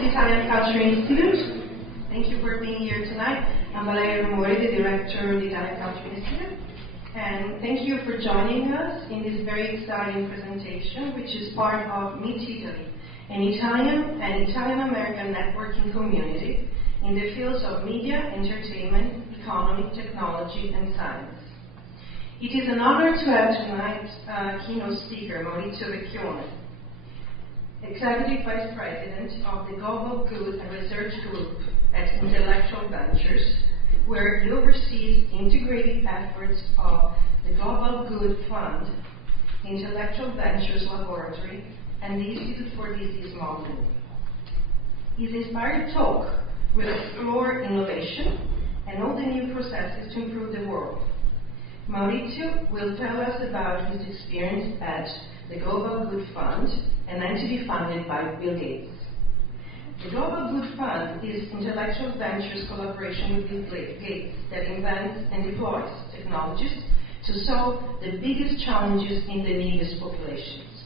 to the Italian Culture Institute. Thank you for being here tonight. I'm Maurizio, the director of the Italian Culture Institute. And thank you for joining us in this very exciting presentation, which is part of Meet Italy, an Italian and Italian-American networking community in the fields of media, entertainment, economy, technology, and science. It is an honor to have tonight keynote speaker, Maurizio Vecchione, Executive Vice President of the Global Good and Research Group at Intellectual Ventures, where he oversees integrated efforts of the Global Good Fund, Intellectual Ventures Laboratory, and the Institute for Disease Modeling. His inspired talk will explore innovation and all the new processes to improve the world. Maurizio will tell us about his experience at the Global Good Fund, an entity funded by Bill Gates. The Global Good Fund is intellectual ventures collaboration with Bill Gates that invents and deploys technologies to solve the biggest challenges in the neediest populations.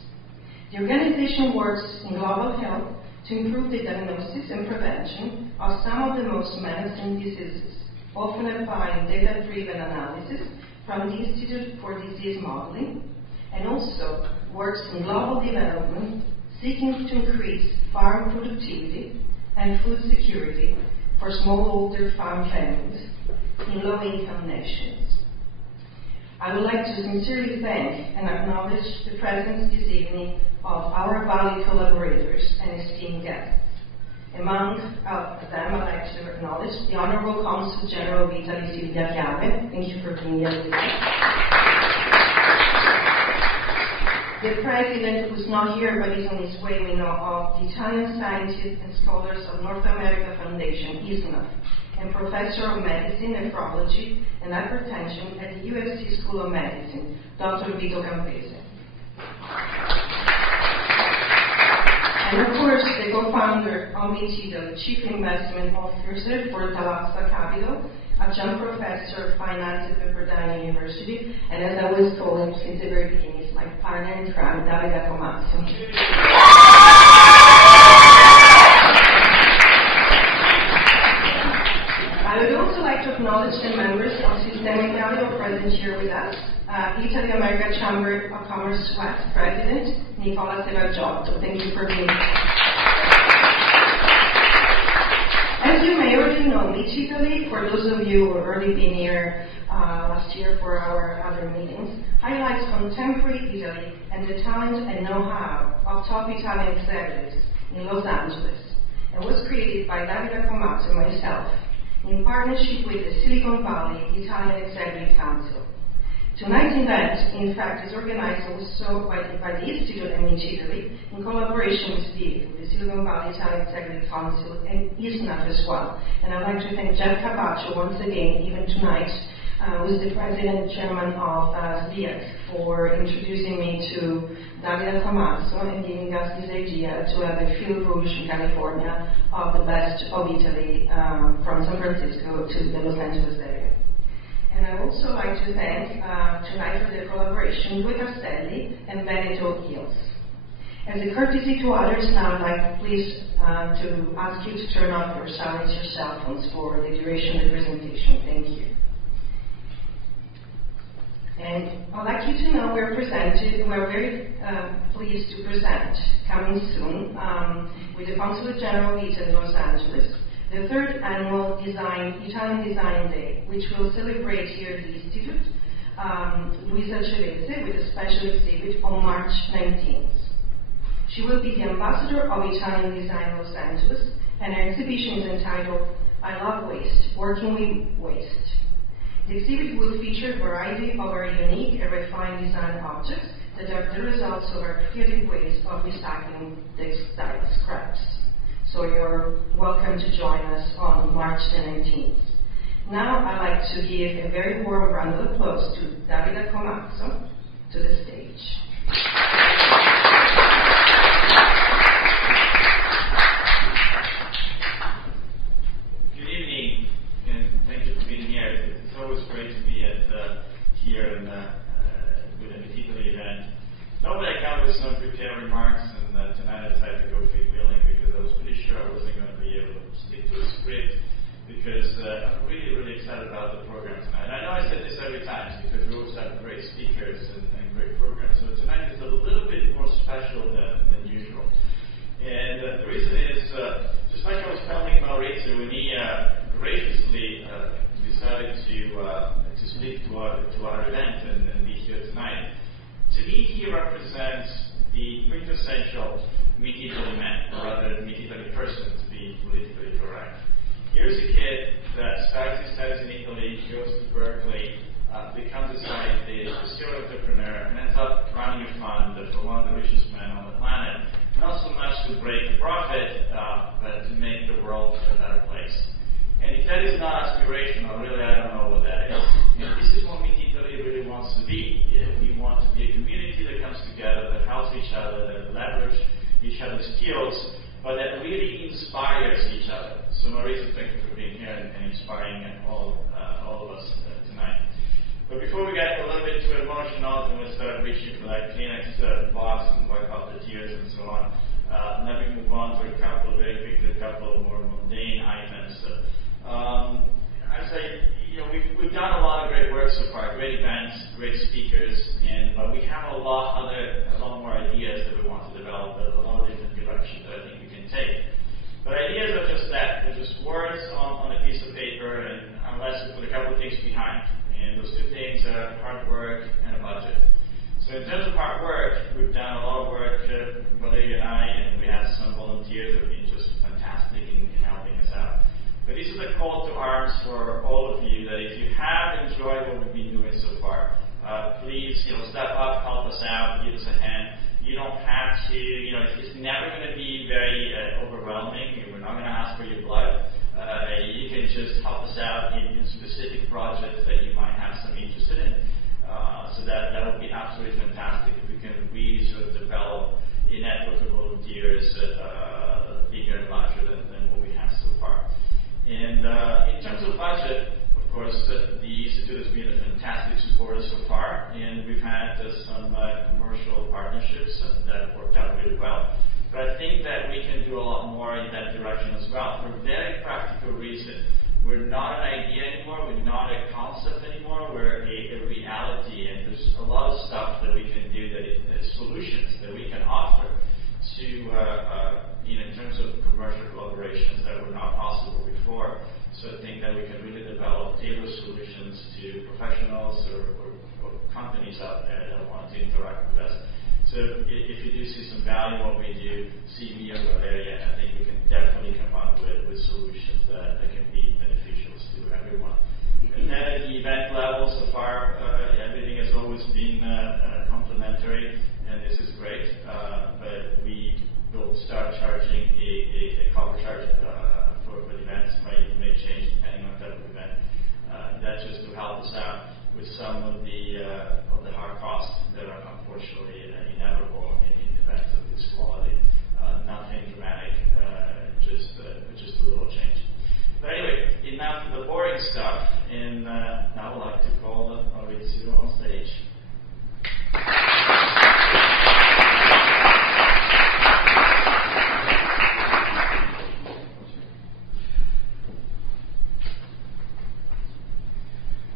The organization works in global health to improve the diagnosis and prevention of some of the most menacing diseases, often applying data-driven analysis from the Institute for Disease Modeling, and also works in global development, seeking to increase farm productivity and food security for smallholder farm families in low-income nations. I would like to sincerely thank and acknowledge the presence this evening of our valued collaborators and esteemed guests. Among them, I'd like to acknowledge the Honorable Consul General of Italy, Silvia Chiave. Thank you for being here with us. The President, who's not here but is on his way, we know, of the Italian Scientists and Scholars of North America Foundation, ISNA, and Professor of Medicine, Nephrology, and Hypertension at the USC School of Medicine, Dr. Vito Campese. And of course, the co-founder of Meet Italy, Chief Investment Officer for Talazza Capital, Adjunct Professor of Finance at Pepperdine University, and as I always call him since the very beginning, he's my partner in crime, Davide Comazzo. I would also like to acknowledge the members of Sistema Italia present here with us. Italy America Chamber of Commerce West President, Nicola Seraggiotto. Thank you for being here. As you may already know, Meet Italy, for those of you who have already been here last year for our other meetings, highlights contemporary Italy and the talent and know-how of top Italian executives in Los Angeles, and was created by Davide Comazzo and myself in partnership with the Silicon Valley Italian Executive Council. Tonight's event, in fact, is organized also by the Institute and Meet Italy in collaboration with the Silicon Valley Italian Executive Council and ISNAF as well. And I'd like to thank Jeff Capaccio once again, even tonight, who is the President and Chairman of SDX, for introducing me to Davide Comazzo and giving us this idea to have a fil rouge in California of the best of Italy from San Francisco to the Los Angeles area. And I would also like to thank tonight for the collaboration with Castelli and Veneto Hills. As a courtesy to others, now I'd like please to ask you to turn off or silence your cell phones for the duration of the presentation. Thank you. And I'd like you to know we're very pleased to present, coming soon, with the Consulate General of Italy in Los Angeles, the third annual Italian Design Day, which will celebrate here at the Institute, Luisa Celeste, with a special exhibit on March 19th. She will be the ambassador of Italian Design in Los Angeles, and her exhibition is entitled I Love Waste, Working with Waste. The exhibit will feature a variety of our unique and refined design objects that are the results of our creative ways of recycling textile scraps. So you're welcome to join us on March the 19th. Now I'd like to give a very warm round of applause to Davide Comazzo to the stage. Good evening, and thank you for being here. It's always great to be here in with the Meet Italy event. Normally I come with some prepared remarks, and tonight I decided to go freewheeling because I was pretty sure I wasn't quintessential Meet Italy man, or rather Meet Italy person, to be politically correct. Here's a kid that starts his studies in Italy, goes to Berkeley, becomes a scientist, a serial entrepreneur, and ends up running a fund for one of the richest men on the planet. Not so much to break a profit, but to make the world a better place. And if that is not aspirational, really, I don't know what that is. This is what Meet Italy really wants to be. We want to be a community that comes together, that helps each other, that leverage each other's skills, but that really inspires each other. So Maurizio, thank you for being here and inspiring all of us tonight. But before we get a little bit too emotional and we start reaching for that Kleenex box and wipe out the tears and so on, let me move on to a couple of more mundane items. I'd say, we've done a lot of great work so far, great events, great speakers, but we have a lot more ideas that we want to develop, a lot of different directions that I think we can take. But ideas are just that. They're just words on a piece of paper, and unless you put a couple of things behind. And those two things are hard work and a budget. So in terms of hard work, we've done a lot of work, Valeria and I, and we have some volunteers that have been just fantastic in helping us out. But this is a call to arms for all of you, that if you have enjoyed what we've been doing so far, please, step up, help us out, give us a hand. You don't have to, it's never going to be very overwhelming. We're not going to ask for your blood. You can just help us out in specific projects that you might have some interest in. So that would be absolutely fantastic if we can really sort of develop a network of volunteers bigger and larger than what we have so far. And in terms of budget, of course, the Institute has been a fantastic supporter so far, and we've had some commercial partnerships that have worked out really well. But I think that we can do a lot more in that direction as well, for a very practical reason. We're not an idea anymore, we're not a concept anymore, we're a reality, and there's a lot of stuff that we can do, solutions that we can offer to, in terms of commercial collaborations that were not possible before. So I think that we can really develop tailored solutions to professionals or companies out there that want to interact with us. So if you do see some value in what we do, see me or Valeria, I think we can definitely come up with solutions that can be beneficial to everyone. And then at the event level, so far, everything has always been complimentary, and this is great. But we will start charging a cover charge for the events. May change depending on the type of event. That's just to help us out with some of the hard costs that are unfortunately inevitable in events of this quality. Nothing dramatic, just a little change. But anyway, enough of the boring stuff, and now I'd like to call Maurizio on stage.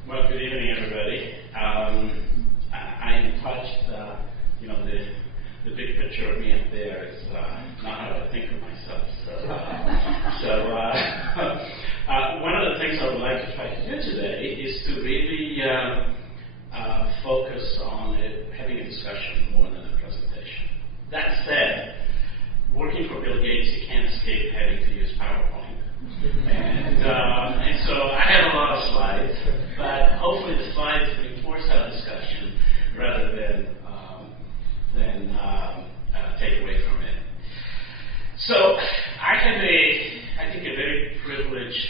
Well, good evening, everybody. I touched, the big picture of me up there is not how I think of myself. So one of the things I would like to try to do today is to really focus on having a discussion more than a presentation. That said, working for Bill Gates, you can't escape having to use PowerPoint. And so I have a lot of slides, but hopefully the slides reinforce our discussion rather than take away from it. So I have I think a very privileged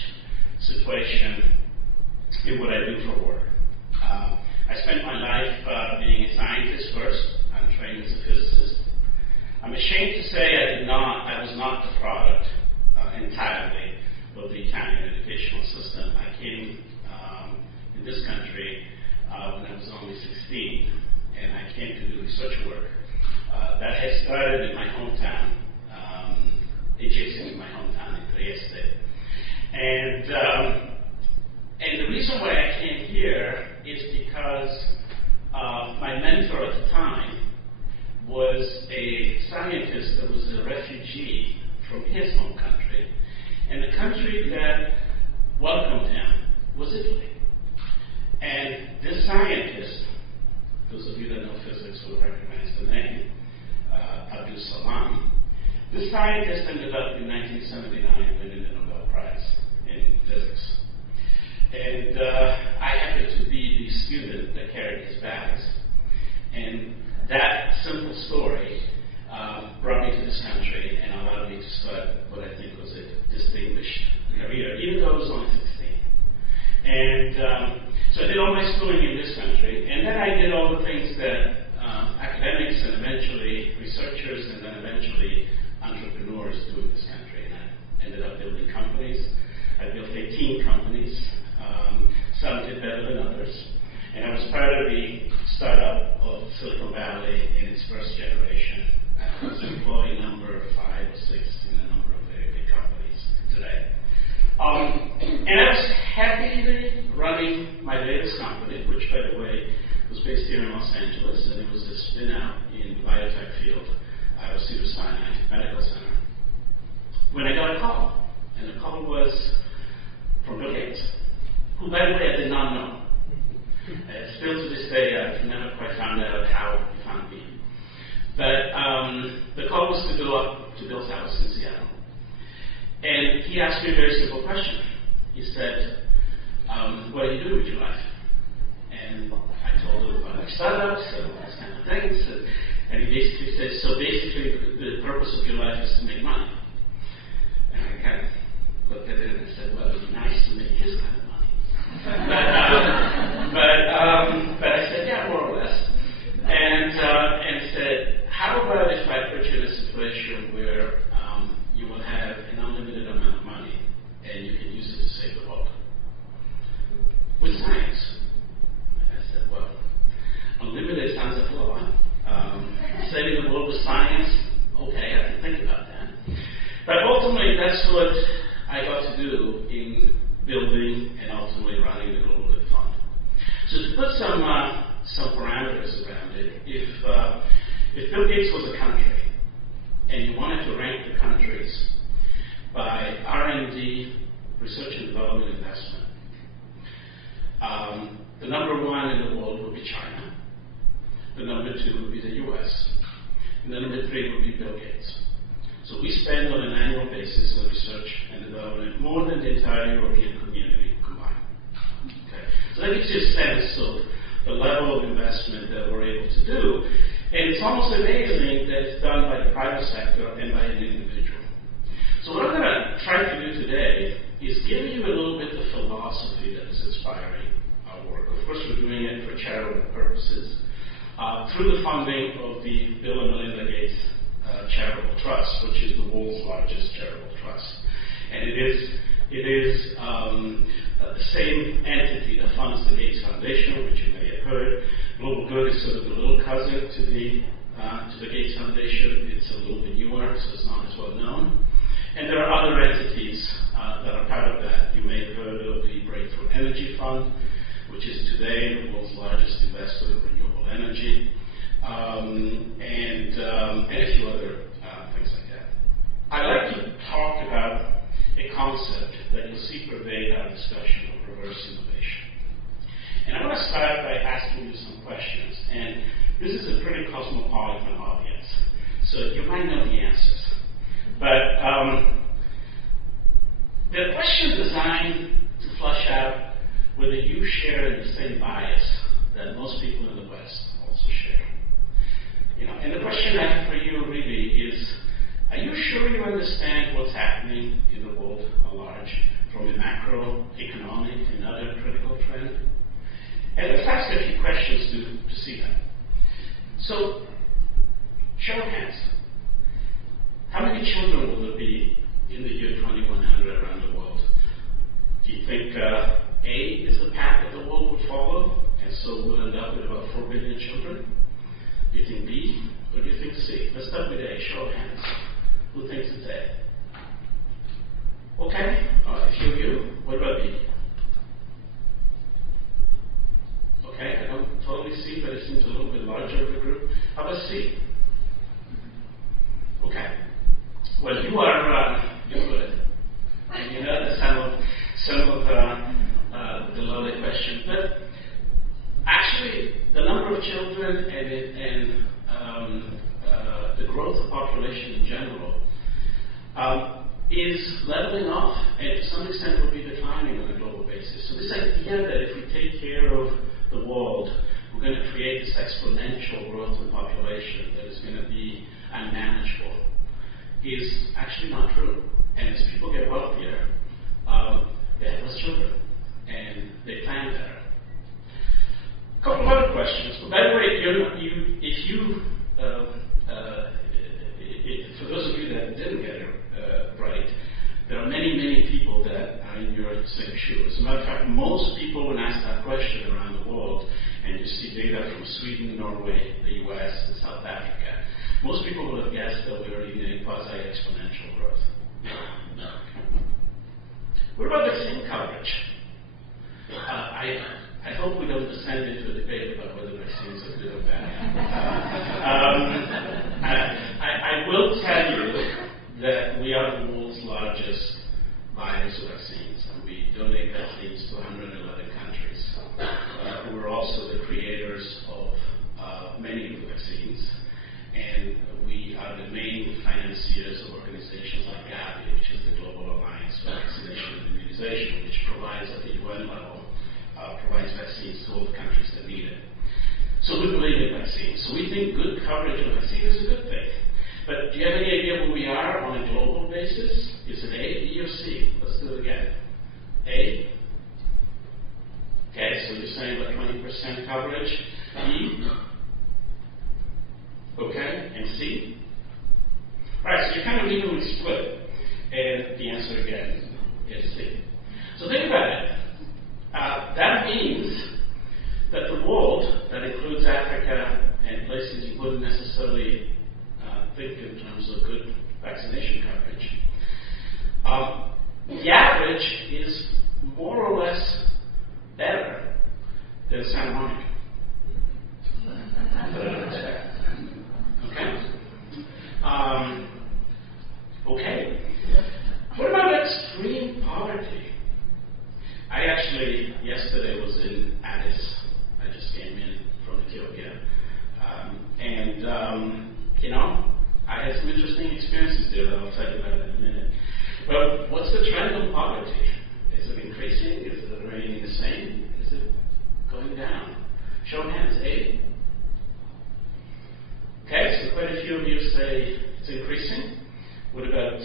situation in what I do for work. I spent my life being a scientist first. I'm trained as a physicist. I'm ashamed to say I was not the product entirely of the Italian educational system. I came in this country when I was only 16, and I came to do research work. That had started in my hometown, adjacent to my hometown in Trieste. And the reason why I came here is because my mentor at the time was a scientist that was a refugee from his home country. And the country that welcomed him was Italy. And this scientist, those of you that know physics will recognize the name, the scientist ended up in 1979 winning the Nobel Prize in physics. And I happened to be the student that carried his bags. And that simple story brought me to this country and allowed me to start what I think was a distinguished career, even though I was only 16. And so I did all my schooling in this country, and then I did all the things that academics and eventually researchers and then eventually entrepreneurs do in this country. And I ended up building companies. I built 18 companies. Some did better than others. And I was part of the startup of Silicon Valley in its first generation. I was employee number 5 or 6 in a number of very big companies today. And I was happily running my latest company, which, by the way, was based here in Los Angeles, and it was a spin-out in the biotech field out of Cedars-Sinai Medical Center, when I got a call. And the call was from Bill Gates, who, by the way, I did not know. Still to this day, I've never quite found out how he found me. But the call was to go up to Bill's house in Seattle. And he asked me a very simple question. He said, what do you do with your life? And I told him about my startups and all these kind of things. And he basically said, so basically the purpose of your life is to make money. And I kind of looked at it and I said, well, it'd be nice to make his kind of money. But I said, yeah, more or less. And said, how about if I put you in a situation where you will have an unlimited amount of money and you can use it to save the world? With science. And I said, well, unlimited sounds like a lot. Saving the world with science, okay, I can think about that. But ultimately, that's what I got to do in building and ultimately running the Global Good Fund. So to put some parameters around it, if Bill Gates was a country and you wanted to rank the countries by R&D, research and development investment, the number 1 in the world would be China, the number 2 would be the US, and the number 3 would be Bill Gates. So we spend on an annual basis on research and development more than the entire European community combined. Okay. So that gives you a sense of the level of investment that we're able to do. And it's almost amazing that it's done by the private sector and by an individual. So what I'm going to try to do today is give you a little bit of philosophy that is inspiring our work. Of course, we're doing it for charitable purposes through the funding of the Bill and Melinda Gates Charitable Trust, which is the world's largest charitable trust. And it is the same entity that funds the Gates Foundation, which you may have heard. Global Good is sort of the little cousin to the Gates Foundation. It's a little bit newer, so it's not as well known. And there are other entities that are part of that. You may have heard of the Breakthrough Energy Fund, which is today the world's largest investor in renewable energy, and a few other things like that. I'd like to talk about a concept that you'll see pervade our discussion of reverse innovation. And I want to start by asking you some questions. And this is a pretty cosmopolitan audience, so you might know the answers. But they're questions designed to flush out whether you share the same bias that most people in the West also share. And the question I have for you really is, are you sure you understand what's happening in the world at large from a macroeconomic and other critical trend? And let's ask a few questions to see that. So, show of hands. How many children will there be in the year 2100 around the world? Do you think A is the path that the world will follow, and so we'll end up with about 4 billion children? Do you think B, or do you think C? Let's start with A. Show of hands. Who thinks it's A? Okay, a few of you. What about B? Okay, I don't totally see, but it seems a little bit larger of a group. How about C? Okay. Well, you're good. And you know some of the loaded question. But actually, the number of children and the growth of population in general is leveling off and to some extent will be declining on a global basis. So this idea that if we take care of the world, we're going to create this exponential growth in population that is going to be unmanageable is actually not true. And as people get wealthier, they have less children and they plan better. A couple of other questions. By the way, for those of you that didn't get it right, there are many, many people that are in your same shoes. As a matter of fact, most people, when asked that question around the world, and you see data from Sweden, Norway, the US, and South Africa, most people would have guessed that we were in a quasi-exponential growth. No. What about vaccine coverage? I hope we don't descend into a debate about whether vaccines are good or bad. I will tell you that we are the world's largest buyers of vaccines, and we donate vaccines to 111 countries. We're also the creators of many of the vaccines, and we are the main financiers of organizations like Gavi, which is the Global Alliance for Vaccination and Immunization, which provides at the UN level, provides vaccines to all the countries that need it. So we believe in vaccines. So we think good coverage of vaccine is a good thing. But do you have any idea where we are on a global basis? Is it A, B, or C? Let's do it again. A. Okay, so you're saying about 20% coverage. B. Okay, and C? All right, so you're kind of evenly split. And the answer again is C. So think about it. That means that the world, that includes Africa and places you wouldn't necessarily think in terms of good vaccination coverage, the average is more or less better than Santa Monica. Okay? Okay. What about extreme poverty? I actually, yesterday was in Addis. I just came in from Ethiopia. I had some interesting experiences there that I'll tell you about in a minute. But what's the trend on poverty? Is it increasing? Is it remaining the same? Is it going down? Show of hands, A. Okay, so quite a few of you say it's increasing. What about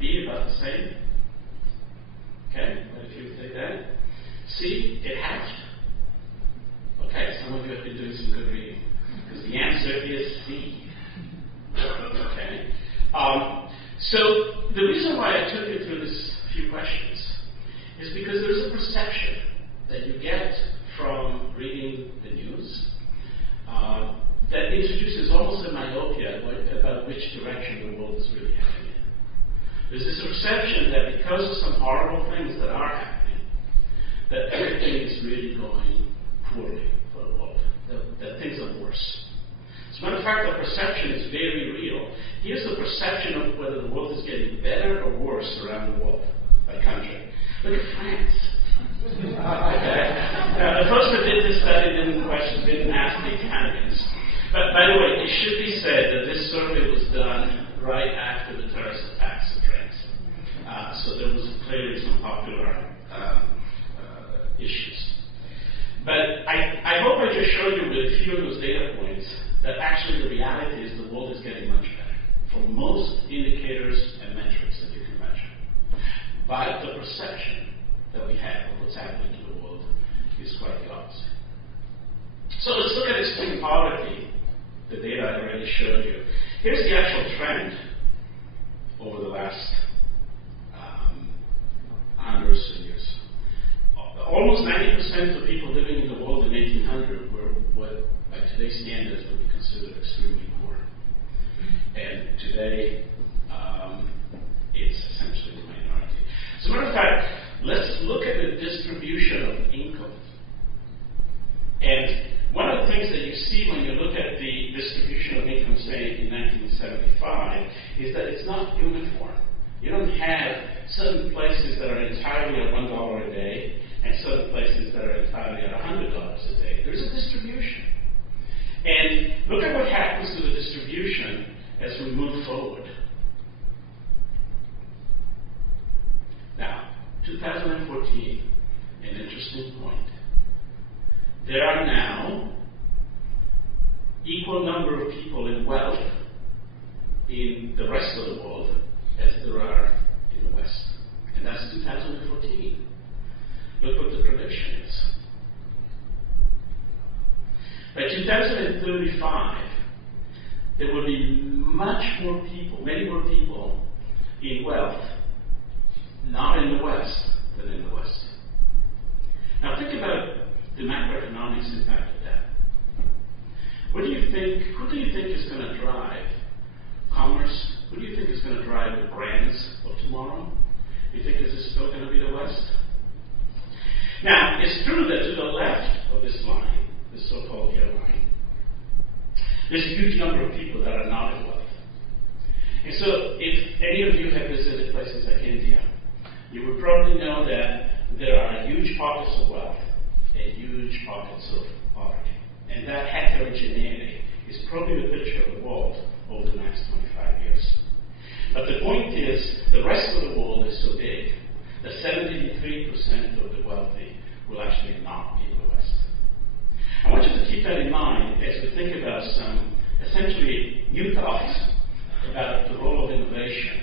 B, about the same? Okay, quite a few say that. C, it halved. Okay, some of you have been doing some good reading, because the answer is C. Okay. So the reason why I took you through this few questions is because there's a perception that you get from reading the news that introduces almost a myopia about which direction the world is really heading in. There's this perception that because of some horrible things that are happening, that everything is really going poorly for the world, that things are worse. As a matter of fact, the perception is very real. Here's the perception of whether the world is getting better or worse around the world by country. Look at France. Okay? Now, the folks that did this study didn't ask the Canadians. But by the way, it should be said that this survey was done right after the terrorist attacks in France. So there was clearly some popular issues. But I hope I just showed you with a few of those data points that actually the reality is the world is getting much better for most indicators and metrics that you can measure. But the perception that we have of what's happening to the world is quite the opposite. So let's look at extreme poverty, the data I already showed you. Here's the actual trend over the last 100 or so years. Almost 90% of people living in the world in 1800 were what, by today's standards, would be considered extremely poor. And today, it's essentially the minority. As a matter of fact, let's look at the distribution of income. And one of the things that you see when you look at the distribution of income, say, in 1975, is that it's not uniform. You don't have certain places that are entirely at $1 a day and certain places that are entirely at $100 a day. There's a distribution. And look at what happens to the distribution as we move forward. 2014, an interesting point. There are now equal number of people in wealth in the rest of the world as there are in the West. And that's 2014. Look what the prediction is. By 2035, there will be many more people in wealth, not in the West, than in the West. Now think about the macroeconomics impact of that. Who do you think is going to drive commerce? Who do you think is going to drive the brands of tomorrow? Do you think this is still going to be the West? Now, it's true that to the left of this line, the so-called yellow line, there's a huge number of people that are not in wealth. And so, if any of you have visited places like India, you would probably know that there are huge pockets of wealth and huge pockets of poverty. And that heterogeneity is probably the picture of the world over the next 25 years. But the point is, the rest of the world is so big that 73% of the wealthy will actually not be in the West. I want you to keep that in mind as we think about some essentially new thoughts about the role of innovation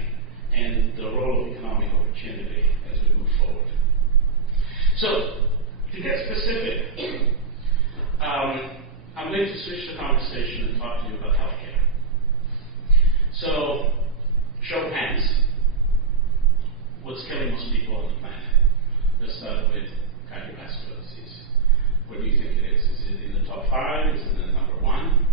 and the role of economic opportunity as we move forward. So, to get specific, I'm going to switch the conversation and talk to you about healthcare. So, show of hands. What's killing most people on the planet? Let's start with cardiovascular disease. What do you think it is? Is it in the top 5? Is it in the number 1?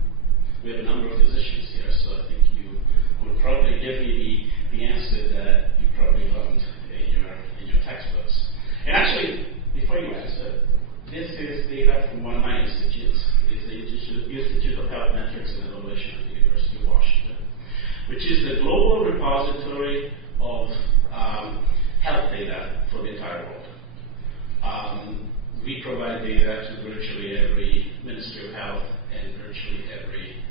We have a number of physicians here, so I think you would probably give me the answer that you probably learned in your textbooks. And actually, before you answer, this is data from one of my institutes. It's the Institute of Health Metrics and Evaluation at the University of Washington, which is the global repository of health data for the entire world. We provide data to virtually every Ministry of Health and virtually every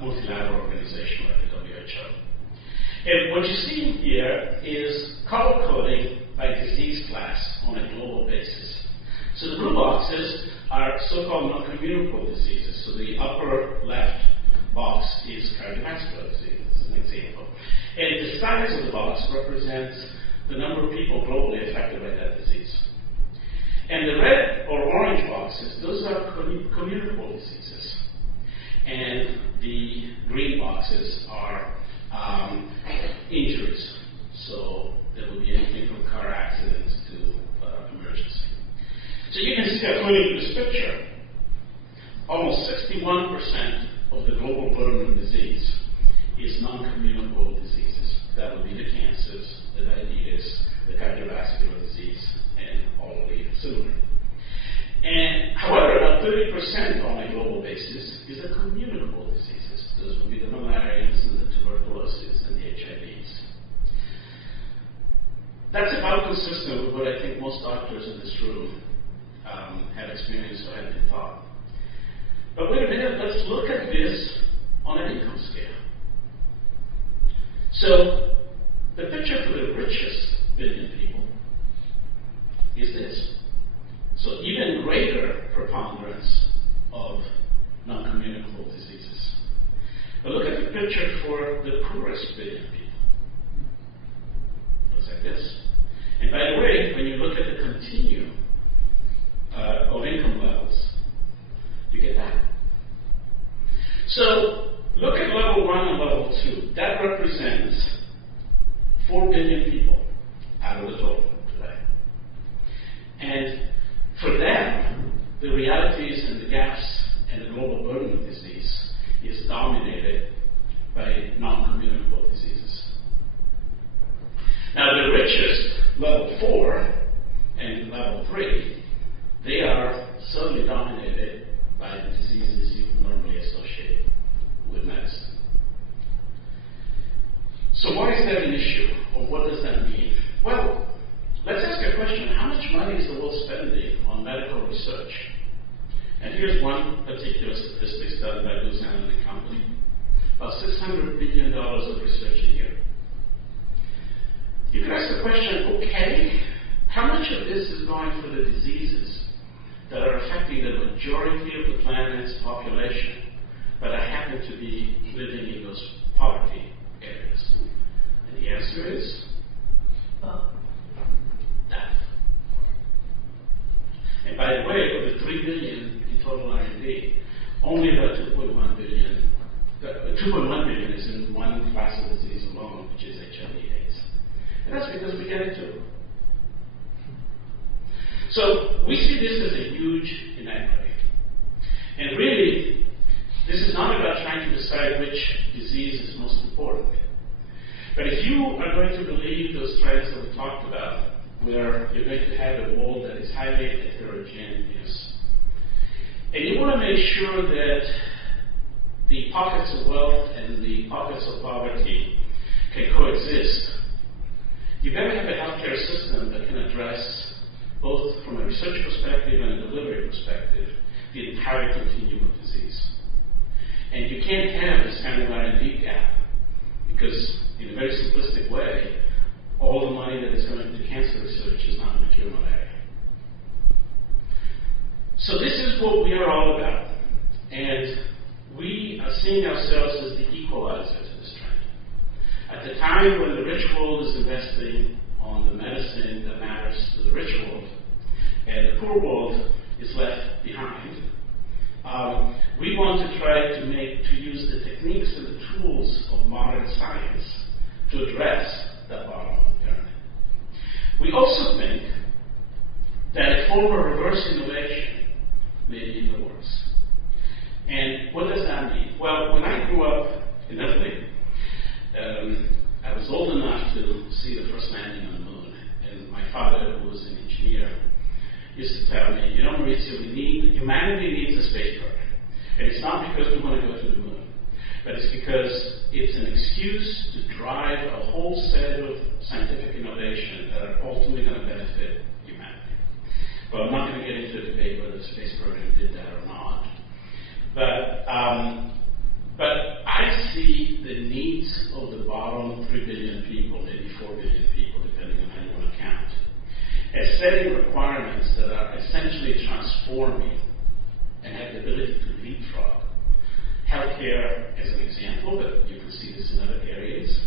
multilateral organization like the WHO. And what you see here is color coding by disease class on a global basis. So the blue boxes are so-called non-communicable diseases. So the upper left box is cardiovascular disease, as an example. And the size of the box represents the number of people globally affected by that disease. And the red or orange boxes, those are communicable diseases. And the green boxes are injuries. So there will be anything from car accidents to emergency. So you can see according to this picture, almost 61% of the global burden of disease is non-communicable diseases. That would be the cancers, the diabetes, the cardiovascular disease, and all of the similar. And however, about 30% on a global basis is the communicable diseases. Those would be the malarias and the tuberculosis and the HIVs. That's about consistent with what I think most doctors in this room have experienced or have been taught. But wait a minute, let's look at this on an income scale. So, the picture for the richest billion people is this. So, even greater preponderance of non-communicable diseases. But look at the picture for the poorest billion people. Looks like this. And by the way, when you look at the continuum of income levels, you get that. So, look at level 1 and level 2. That represents 4 billion people out of the total today. And for them, the realities and the gaps and the global burden of disease is dominated by non-communicable diseases. Now, the richest, level 4 and level 3, they are solely dominated by the diseases you normally associate with medicine. So why is that an issue, or what does that mean? Well, let's ask a question. How much money is the world spending on medical research? And here's one particular statistic done by Luzan and Company. About $600 billion of research a year. You can ask the question, okay, how much of this is going for the diseases that are affecting the majority of the planet's population, but I happen to be living in those poverty areas? And the answer is that. And by the way, of the 3 billion in total R&D, only about 2.1 billion is in one class of disease alone, which is HIV/AIDS. And that's because we get it too. So we see this as a huge inequity. And really, this is not about trying to decide which disease is most important. But if you are going to believe those trends that we talked about, where you're going to have a world that is highly heterogeneous, and you want to make sure that the pockets of wealth and the pockets of poverty can coexist, you better have a healthcare system that can address, both from a research perspective and a delivery perspective, the entire continuum of disease. And you can't have this kind of R&D gap, because in a very simplistic way, all the money that is going into cancer research is not in the cure malaria. So this is what we are all about. And we are seeing ourselves as the equalizer to this trend. At the time when the rich world is investing on the medicine that matters to the rich world, and the poor world is left behind, we want to try to use the techniques and the tools of modern science to address that bottom of the pyramid. We also think that a form of reverse innovation may be in the works. And what does that mean? Well, when I grew up in Italy, I was old enough to see the first landing on the moon. And my father, who was an engineer, used to tell me, you know, Maurizio, humanity needs a space program. And it's not because we want to go to the moon, but it's because it's an excuse to drive a whole set of scientific innovation that are ultimately going to benefit humanity. But I'm not going to get into a debate whether the space program did that or not. But I see the needs of the bottom 3 billion people, maybe 4 billion people, depending on how you want to count, as setting requirements that are essentially transforming and have the ability to leapfrog healthcare as an example, but you can see this in other areas,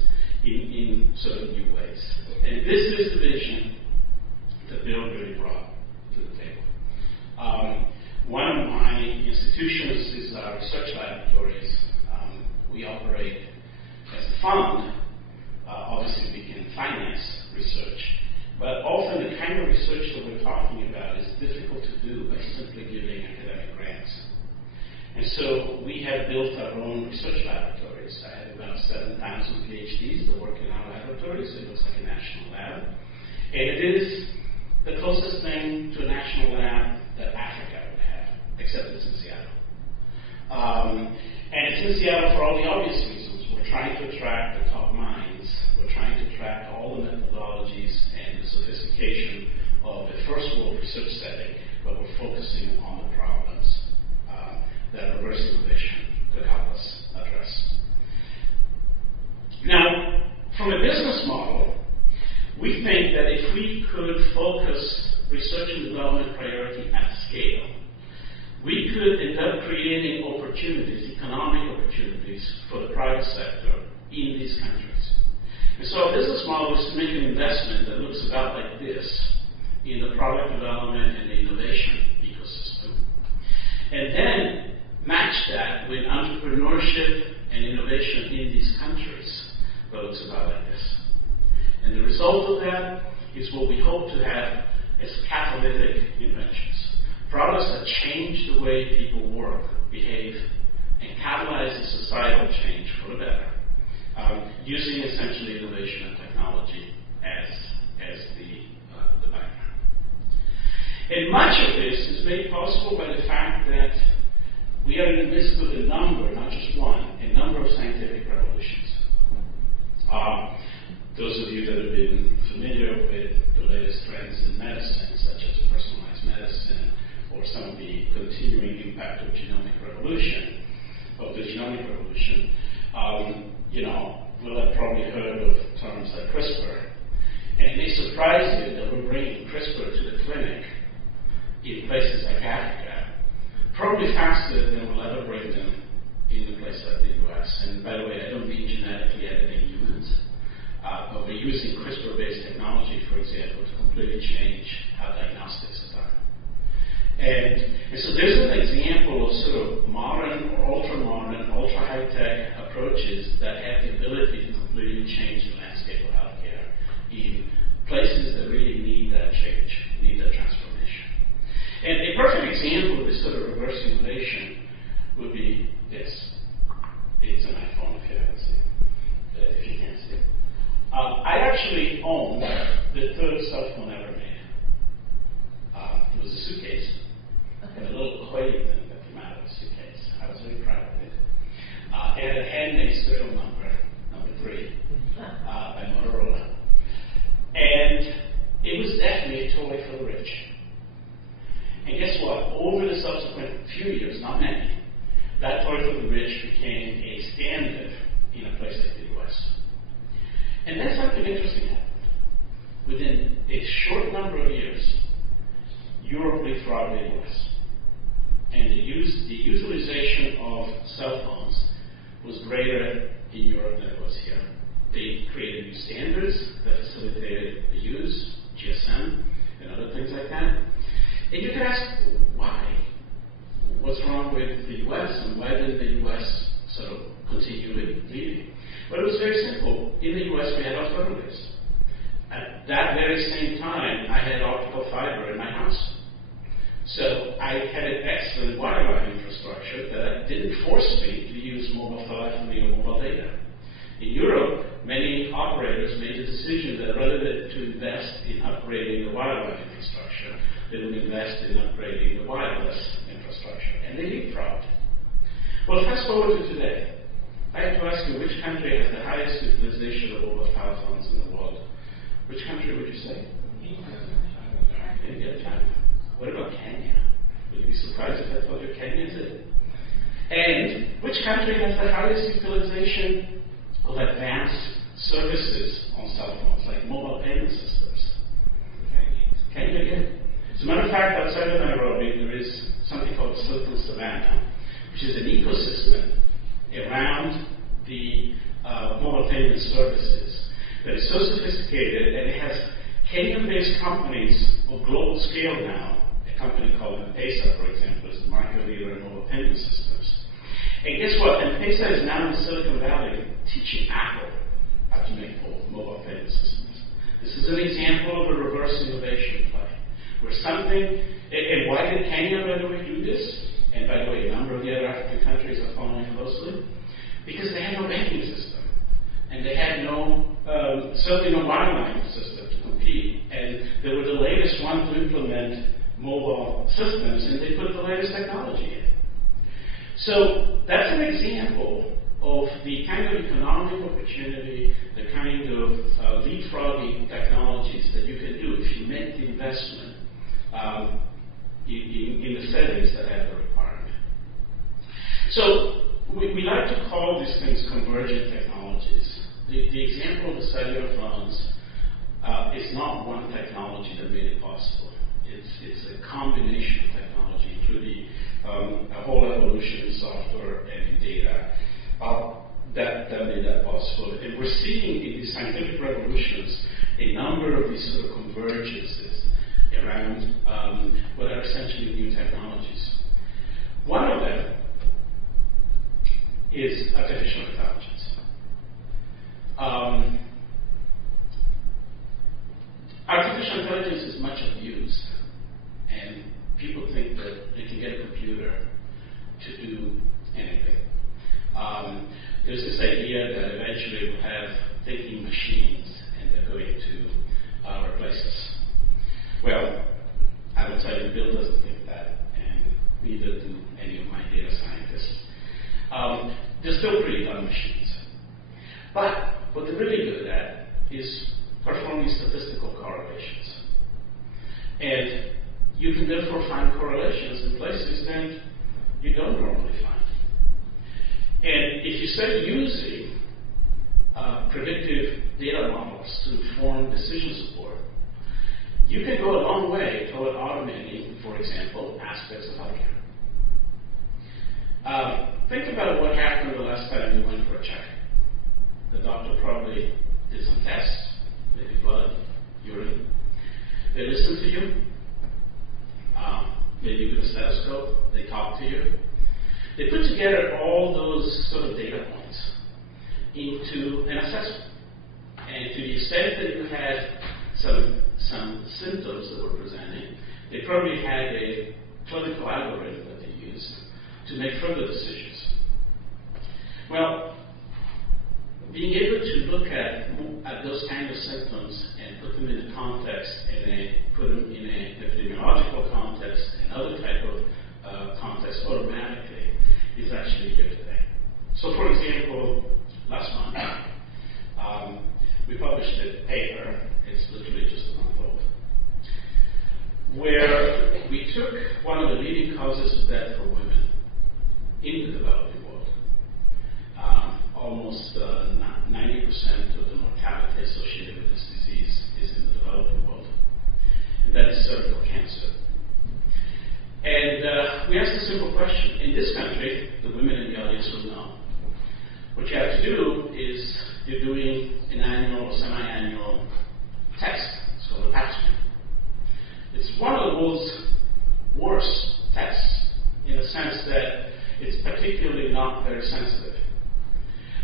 in sort of new ways. And this is the vision that Bill really brought to the table. One of my institutions is our research laboratories. We operate as a fund. Obviously, we can finance research, but often the kind of research that we're talking about is difficult to do by simply giving academic grants. And so we have built our own research laboratories. I have about 7,000 PhDs that work in our laboratories. It looks like a national lab. And it is the closest thing to a national lab that Africa would have, except it's in Seattle. And it's in Seattle for all the obvious reasons. We're trying to attract the top minds. We're trying to attract all the methodologies and the sophistication of a first world research setting, but we're focusing on the problems that reverse innovation could help us address. Now, from a business model, we think that if we could focus research and development priority at scale, we could end up creating opportunities, economic opportunities, for the private sector in these countries. And so our business model is to make an investment that looks about like this in the product development and the innovation ecosystem, and then match that with entrepreneurship and innovation in these countries that looks about like this. And the result of that is what we hope to have as catalytic inventions. Products that change the way people work, behave, and catalyze the societal change for the better, using essentially innovation and technology as the background. And much of this is made possible by the fact that we are in the midst of a number, not just one, a number of scientific revolutions. Those of you that have been familiar with the latest trends in medicine, such as personalized medicine, or some of the continuing impact of the genomic revolution, will have probably heard of terms like CRISPR. or using CRISPR-based technology, for example, to completely change how diagnostics are done. And so there's an example of sort of modern or ultra-modern, ultra-high-tech approaches that have the ability to completely change the landscape of healthcare in places that really need that change, need that transformation. And a perfect example of this sort of reverse simulation would be this. It's an iPhone, if you haven't seen it, if you can't see it. I actually owned the third cell phone ever made. It was a suitcase, and a little clay thing that came out of the suitcase. I was very proud of it. It had a handmade serial number 3, by Motorola. And it was definitely a toy for the rich. And guess what? Over the subsequent few years, not many, that toy for the rich became a standard in a place like the US. And then something interesting happened. Within a short number of years, Europe leapfrogged the US. And the utilization of cell phones was greater in Europe than it was here. They created new standards that facilitated the use, GSM, and other things like that. And you can ask, why? What's wrong with the US, and why didn't the US sort of continue leading? But it was very simple. In the US, we had alternatives. At that very same time, I had optical fiber in my house. So I had an excellent wireline infrastructure that didn't force me to use mobile telephony or mobile data. In Europe, many operators made the decision that rather than to invest in upgrading the wireline infrastructure, they would invest in upgrading the wireless infrastructure. And they leapfrogged. Well, fast forward to today. I have to ask you, which country has the highest utilization of mobile telephones in the world? Which country would you say? India, China. What about Kenya? Would you be surprised if I told you Kenya's it? And which country has the highest utilization of advanced services on cell phones, like mobile payment systems? Kenya again. As a matter of fact, outside of Nairobi, there is something called Silicon Savannah, which is an ecosystem around the mobile payment services that is so sophisticated, and it has Kenyan-based companies of global scale now. A company called M-Pesa, for example, is the market leader in mobile payment systems. And guess what? M-Pesa is now in Silicon Valley teaching Apple how to make mobile payment systems. This is an example of a reverse innovation play, where something, and why did Kenya, by the way, do this? And by the way, a number of the other African countries are following closely. Because they had no banking system. And they had certainly no wireline system to compete. And they were the latest one to implement mobile systems, and they put the latest technology in. So that's an example of the kind of economic opportunity, the kind of leapfrogging technologies that you can do if you make the investment in the settings that have the requirement. So we like to call these things convergent technologies. The example of the cellular phones is not one technology that made it possible. It's a combination of technology, including a whole evolution in software and in data that made that possible. And we're seeing in these scientific revolutions a number of these sort of convergences around what are essentially new technologies. One of them is artificial intelligence. Artificial intelligence is much abused, and people think that they can get a computer to do anything. There's this idea that eventually we'll have thinking machines and they're going to replace us. Well, I will tell you, Bill doesn't think that, and neither do any of my data scientists. They're still pretty dumb machines. But what they're really good at is performing statistical correlations. And you can therefore find correlations in places that you don't normally find. And if you start using predictive data models to inform decision support, you can go a long way toward automating, for example, aspects of healthcare. Think about what happened the last time you went for a check. The doctor probably did some tests, together all those sort of data points into an assessment. And to the extent that you had some symptoms that were presenting, they probably had a clinical algorithm that they used to make further decisions. Well, being able to look at those kind of symptoms and put them in a context, put them in an epidemiological context and other type of context automatically is actually here today. So, for example, last month, we published a paper, it's literally just a month old, where we took one of the leading causes of death for women in the developing world. Almost 90% of the mortality associated with this disease is in the developing world, and that is cervical cancer. And we asked a simple question. In this country, the women in the audience will know, what you have to do is you're doing an annual or semi-annual test. It's called a pap smear. It's one of the world's worst tests in the sense that it's particularly not very sensitive.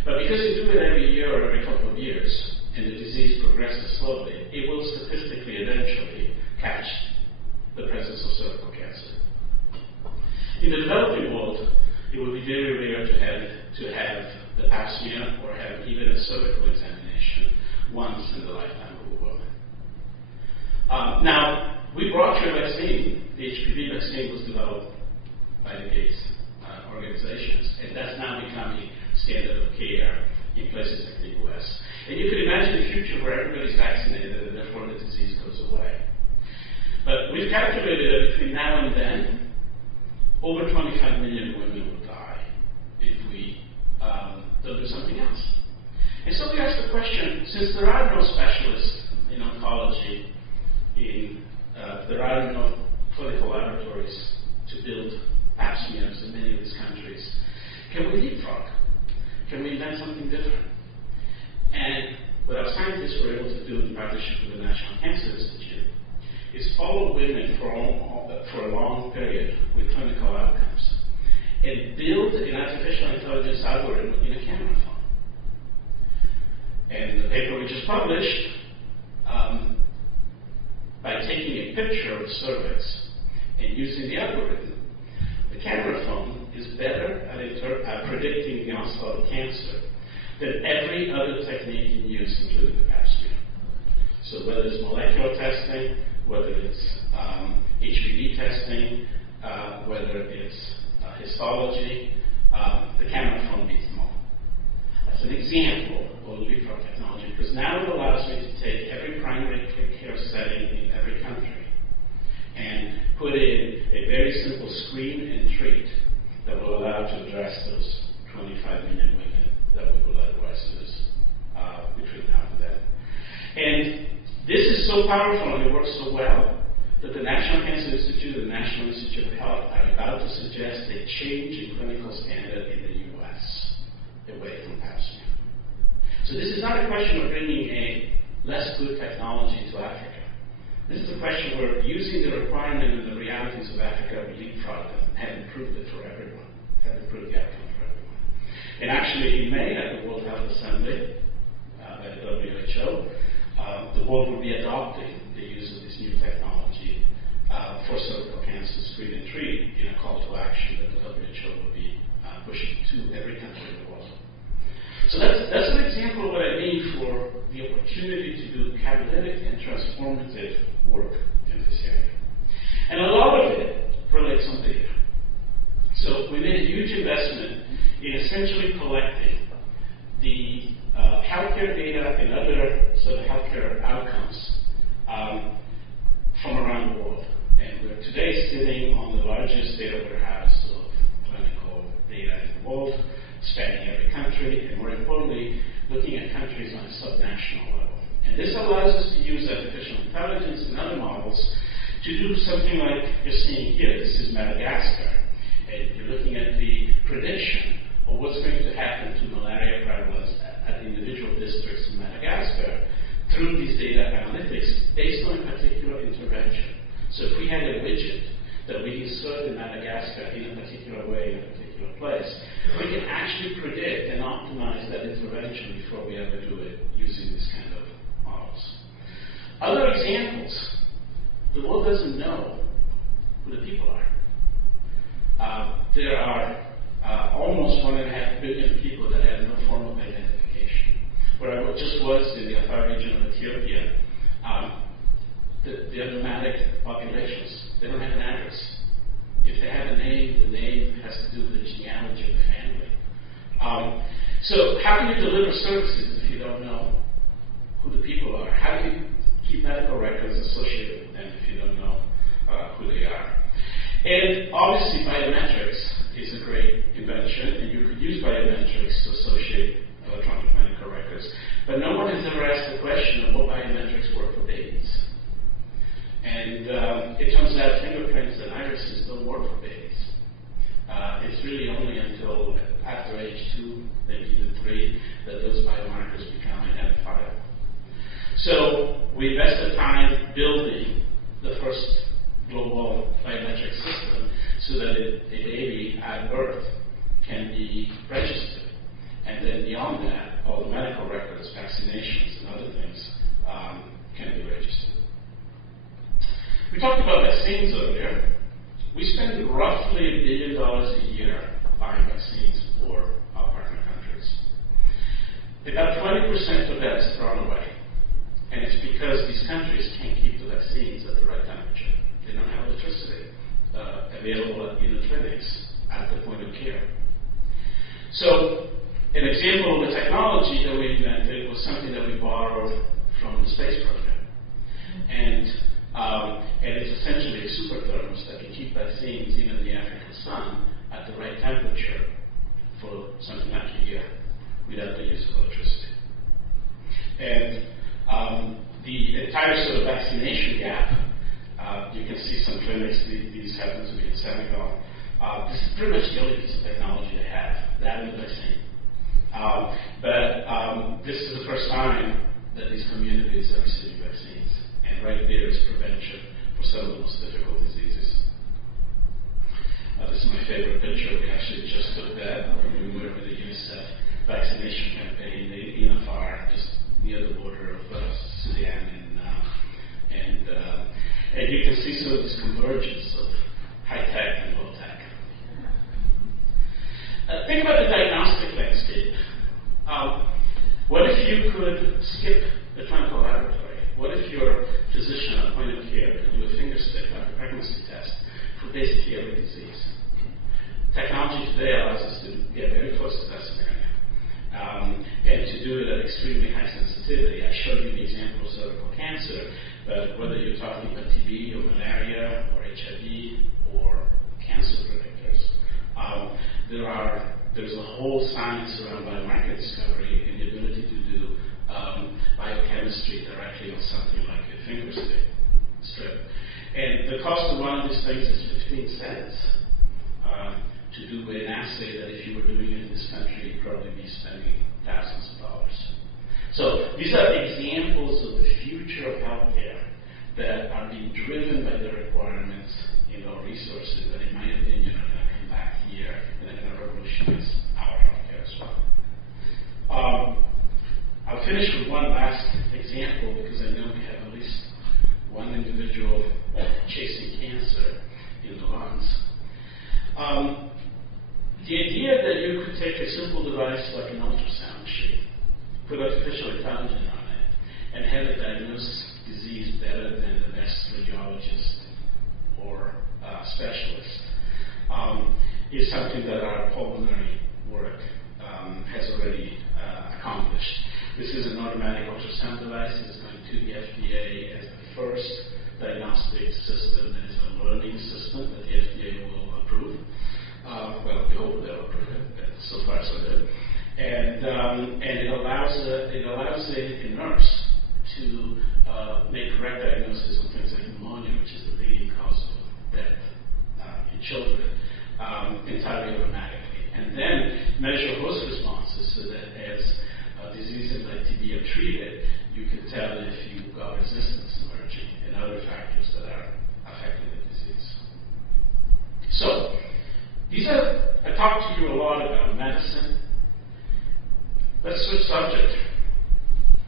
But because you do it every year or every couple of years, and the disease progresses slowly, it will statistically eventually catch the presence of cervical cancer. In the developing world, it would be very rare to have the pap smear or have even a cervical examination once in the lifetime of a woman. Now, we brought you a vaccine. The HPV vaccine was developed by the Gates organizations, and that's now becoming standard of care in places like the US. And you can imagine a future where everybody's vaccinated and therefore the disease goes away. But we've calculated that between now and then, over 25 million women will die if we don't do something else. And so we asked the question, since there are no specialists in oncology, there are no clinical laboratories to build pap smears in many of these countries, can we leapfrog? Can we invent something different? And what our scientists were able to do in partnership with the National Cancer Institute is follow women for a long period with clinical outcomes and build an artificial intelligence algorithm in a camera phone. And the paper we just published, by taking a picture of the cervix and using the algorithm, the camera phone is better at predicting the onslaught of cancer than every other technique in use, including the pap smear. So whether it's molecular testing, whether it's HPV testing, whether it's histology, the camera phone beats them all. That's an example of leapfrog technology, because now it allows me to take every primary care setting in every country and put in a very simple screen and treat that will allow to address those 25 million women that we will otherwise lose between now and then. And this is so powerful and it works so well that the National Cancer Institute and the National Institute of Health are about to suggest a change in clinical standard in the US away from pap smear. So this is not a question of bringing a less good technology to Africa. This is a question where using the requirement and the realities of Africa, we leapfrog them, have improved it for everyone, have improved the outcome for everyone. And actually, in May, at the World Health Assembly, by the WHO, the world will be adopting the use of this new technology for cervical cancer screen and treat in a call to action that the WHO will be pushing to every country in the world. So that's an example of what I mean for the opportunity to do catalytic and transformative work in this area. And a lot of it relates on data. So we made a huge investment in essentially collecting the healthcare data and other sort of healthcare outcomes from around the world. And we're today sitting on the largest data warehouse of clinical data in the world, spanning every country, and more importantly, looking at countries on a subnational level. And this allows us to use artificial intelligence and other models to do something like you're seeing here. This is Madagascar. And you're looking at the prediction of what's going to happen to malaria prevalence at individual districts in Madagascar through these data analytics based on a particular intervention. So if we had a widget that we insert in Madagascar in a particular way, in a particular particular place, we can actually predict and optimize that intervention before we ever do it using this kind of models. Other examples, the world doesn't know who the people are. There are almost 1.5 billion people that have no form of identification. Where I just was in the Afar region of Ethiopia, they're nomadic populations. They don't have an address. If they have a name, the name has to do with the genealogy of the family. So how can you deliver services if you don't know who the people are? How do you keep medical records associated with them if you don't know who they are? And obviously biometrics is a great invention, and you could use biometrics to associate electronic medical records. But no one has ever asked the question of what biometrics work for babies. And it turns out fingerprints and irises don't work for babies. It's really only until after age 2, maybe even 3, that those biomarkers become identifiable. So we invested time building the first global biometric system so that a baby at birth can be registered. And then beyond that, all the medical records, vaccinations, and other things can be registered. We talked about vaccines earlier. We spend roughly $1 billion a year buying vaccines for our partner countries. About 20% of that is thrown away. And it's because these countries can't keep the vaccines at the right temperature. They don't have electricity available in the clinics at the point of care. So an example of the technology that we invented was something that we borrowed from the space program. And it's essentially a super thermos that can keep vaccines, even in the African sun, at the right temperature for something like a year without the use of electricity. And the entire sort of vaccination gap, you can see some clinics, these happen to be in Senegal. This is pretty much the only piece of technology they have, that and the vaccine. But this is the first time that these communities are receiving vaccines. And right there is prevention for some of the most difficult diseases. This is my favorite picture. We actually just took that when we were with the UNICEF vaccination campaign in Afar, just near the border of Sudan. And you can see sort of this convergence of high-tech and low-tech. Think about the diagnostic landscape. What if you could skip the clinical laboratory? What if your physician at point of care could do a finger stick like a pregnancy test for basically every disease? Technology today allows us to get very close to that scenario, and to do it at extremely high sensitivity. I showed you the example of cervical cancer, but whether you're talking about TB or malaria or HIV or cancer predictors, there's a whole science around biomarker discovery and the ability to do biochemistry directly on something like a finger strip. And the cost of one of these things is 15 cents to do an assay that if you were doing it in this country, you'd probably be spending thousands of dollars. So these are examples of the future of healthcare that are being driven by the requirements in our resources that, in my opinion, are going to come back here and are going to revolutionize our healthcare as well. I'll finish with one last example because I know we have at least one individual chasing cancer in the lungs. The idea that you could take a simple device like an ultrasound machine, put artificial intelligence on it, and have it diagnose disease better than the best radiologist or specialist is something that our pulmonary work has already accomplished. This is an automatic ultrasound device. It's going to the FDA as the first diagnostic system that is a learning system that the FDA will approve. Well, we hope they'll approve it, but so far so good. And it allows a nurse to make correct diagnosis of things like pneumonia, which is the leading cause of death in children, entirely automatically. And then measure host responses so that as diseases like TB are treated, you can tell if you've got resistance emerging and other factors that are affecting the disease. So these are a talked to you a lot about medicine. Let's switch subject.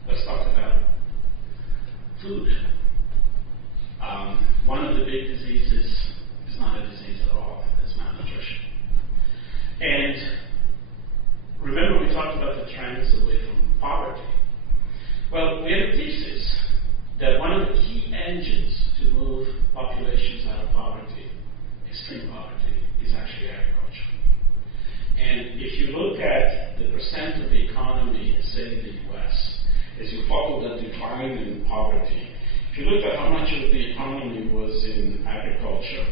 Let's talk about food. One of the big diseases is not a disease at all. It's malnutrition. And remember we talked about the trends away from poverty. Well, we have a thesis that one of the key engines to move populations out of poverty, extreme poverty, is actually agriculture. And if you look at the percent of the economy, say in the US, as you follow the decline in poverty, if you look at how much of the economy was in agriculture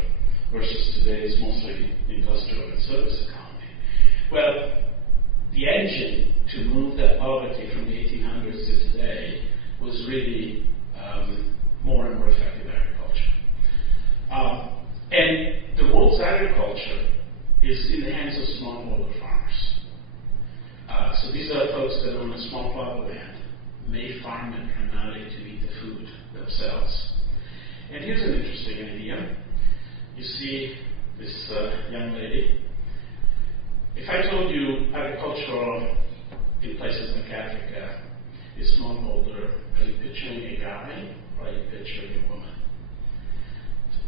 versus today's mostly industrial and service economy, well, the engine to move that poverty from the 1800s to today was really more and more effective agriculture. And the world's agriculture is in the hands of smallholder farmers. So these are folks that own a small plot of land, may farm it primarily to eat the food themselves. And here's an interesting idea. You see this young lady. If I told you agricultural in places like Africa is smallholder, are you picturing a guy or are you picturing a woman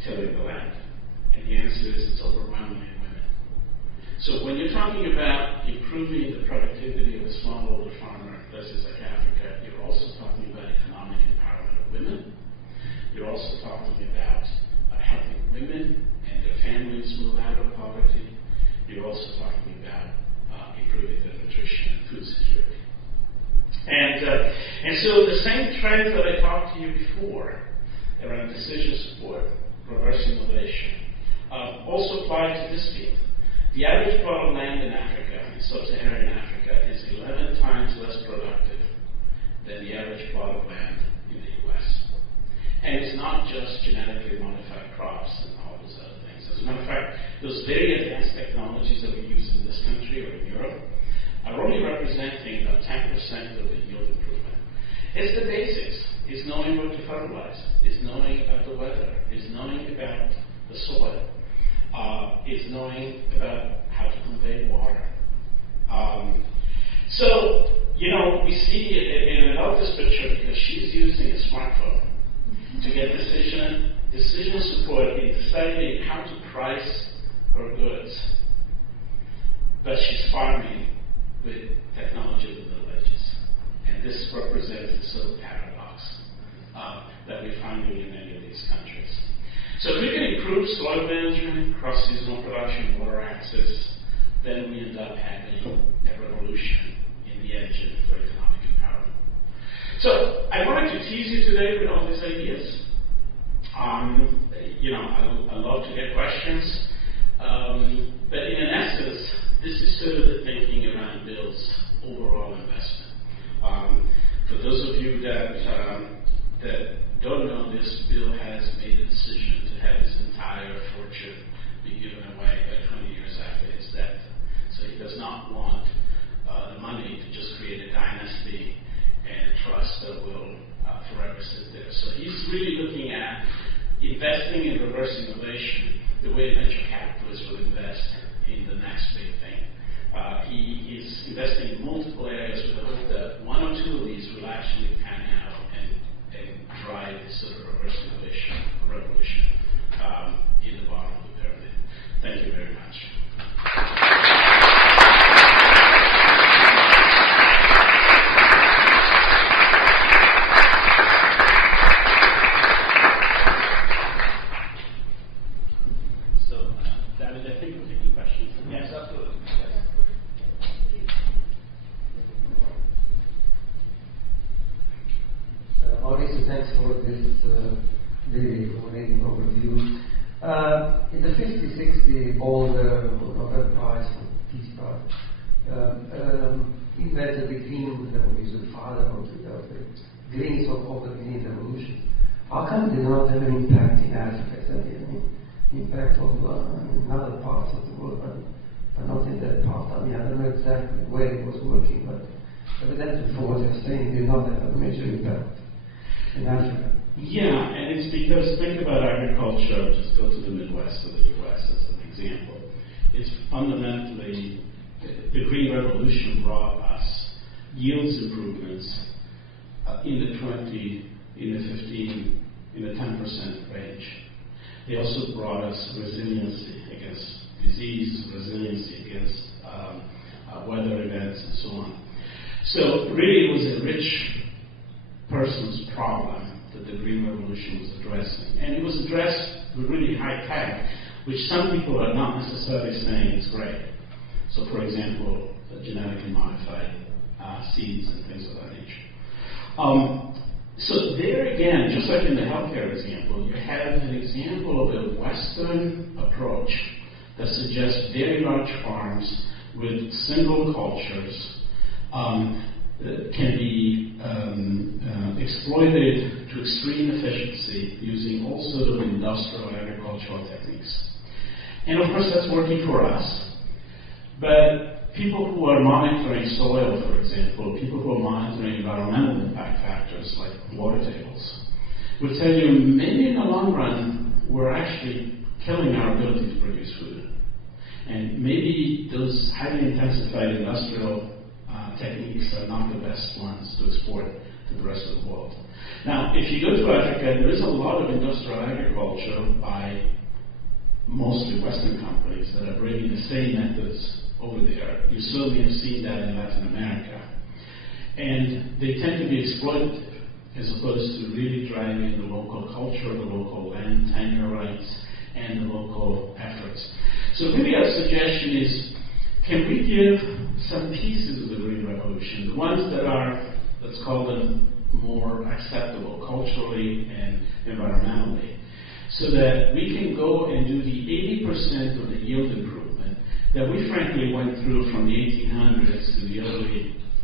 tilling the land? And the answer is it's overwhelmingly women. So when you're talking about improving the productivity of a smallholder farmer in places like Africa, you're also talking about economic empowerment of women. You're also talking about helping women and their families move out of poverty. You're also talking about improving their nutrition and food security. And so the same trends that I talked to you before around decision support, reverse innovation, also apply to this field. The average plot of land in Africa, in sub-Saharan Africa, is 11 times less productive than the average plot of land in the US. And it's not just genetically modified crops and all those other things. As a matter of fact, those very advanced technologies that we use in this country or in Europe are only representing about 10% of the yield improvement. It's the basics. It's knowing what to fertilize. It's knowing about the weather. It's knowing about the soil. It's knowing about how to convey water. So, we see it, and I love this picture because she's using a smartphone to get decision support in deciding how to price her goods. But she's farming with technology of the Middle Ages. And this represents the sort of paradox that we're finding in many of these countries. So if we can improve soil management, cross-seasonal production, water access, then we end up having a revolution in the engine for economic empowerment. So I wanted to tease you today with all these ideas. I love to get questions. But in essence, this is sort of the thinking around Bill's overall investment. For those of you that don't know this, Bill has made a decision to have his entire fortune be given away by 20 years after his death. So he does not want the money to just create a dynasty and a trust that will forever sit there. So he's really looking at investing in reverse innovation the way venture capitalists will invest in the next big thing. He is investing in multiple areas with the hope that one or two of these will actually pan out and drive this sort of reverse innovation revolution in the bottom of the pyramid. Thank you very much. Maurizio, thanks for this really amazing overview. In the 50-60 Boulder Nobel Prize for Peace Prize, invented the green revolution, the father of the green so-called green revolution. How come they not have an impact in Africa? Is there any impact on in other parts of the world, but not in that part? I mean, I don't know exactly where it was working, but evidently from what you're saying, they not have a major impact in Africa. Yeah, and it's because, think about agriculture, just go to the Midwest of the U.S. as an example. It's fundamentally, the Green Revolution brought us yields improvements in the 20, in the 15, in the 10% range. They also brought us resiliency against disease, resiliency against weather events, and so on. So really it was a rich person's problem that the Green Revolution was addressing. And it was addressed with really high tech, which some people are not necessarily saying is great. So for example, genetically modified seeds and things of that nature. So there again, just like in the healthcare example, you have an example of a Western approach that suggests very large farms with single cultures can be exploited to extreme efficiency using all sort of industrial agricultural techniques. And of course that's working for us. But people who are monitoring soil, for example, people who are monitoring environmental impact factors like water tables, would tell you maybe in the long run we're actually killing our ability to produce food. And maybe those highly intensified industrial techniques are not the best ones to export to the rest of the world. Now, if you go to Africa, there is a lot of industrial agriculture by mostly Western companies that are bringing the same methods over there. You certainly have seen that in Latin America. And they tend to be exploitative as opposed to really driving the local culture, the local land tenure rights, and the local efforts. So really our suggestion is, can we give some pieces of the Green Revolution, the ones that are, let's call them more acceptable culturally and environmentally, so that we can go and do the 80% of the yield improvement that we frankly went through from the 1800s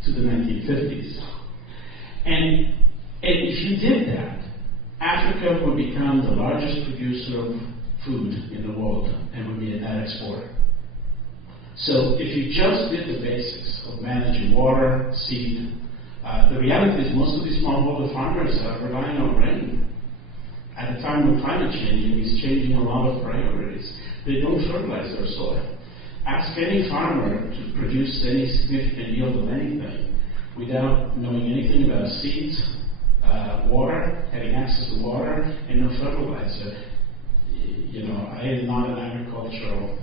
to the 1950s. And if you did that, Africa would become the largest producer of food in the world and would be a net exporter. So if you just did the basics of managing water, seed, the reality is most of these smallholder farmers are relying on rain. At a time when climate changing is changing a lot of priorities, they don't fertilize their soil. Ask any farmer to produce any significant yield of anything without knowing anything about seeds, water, having access to water, and no fertilizer. You know, I am not an agricultural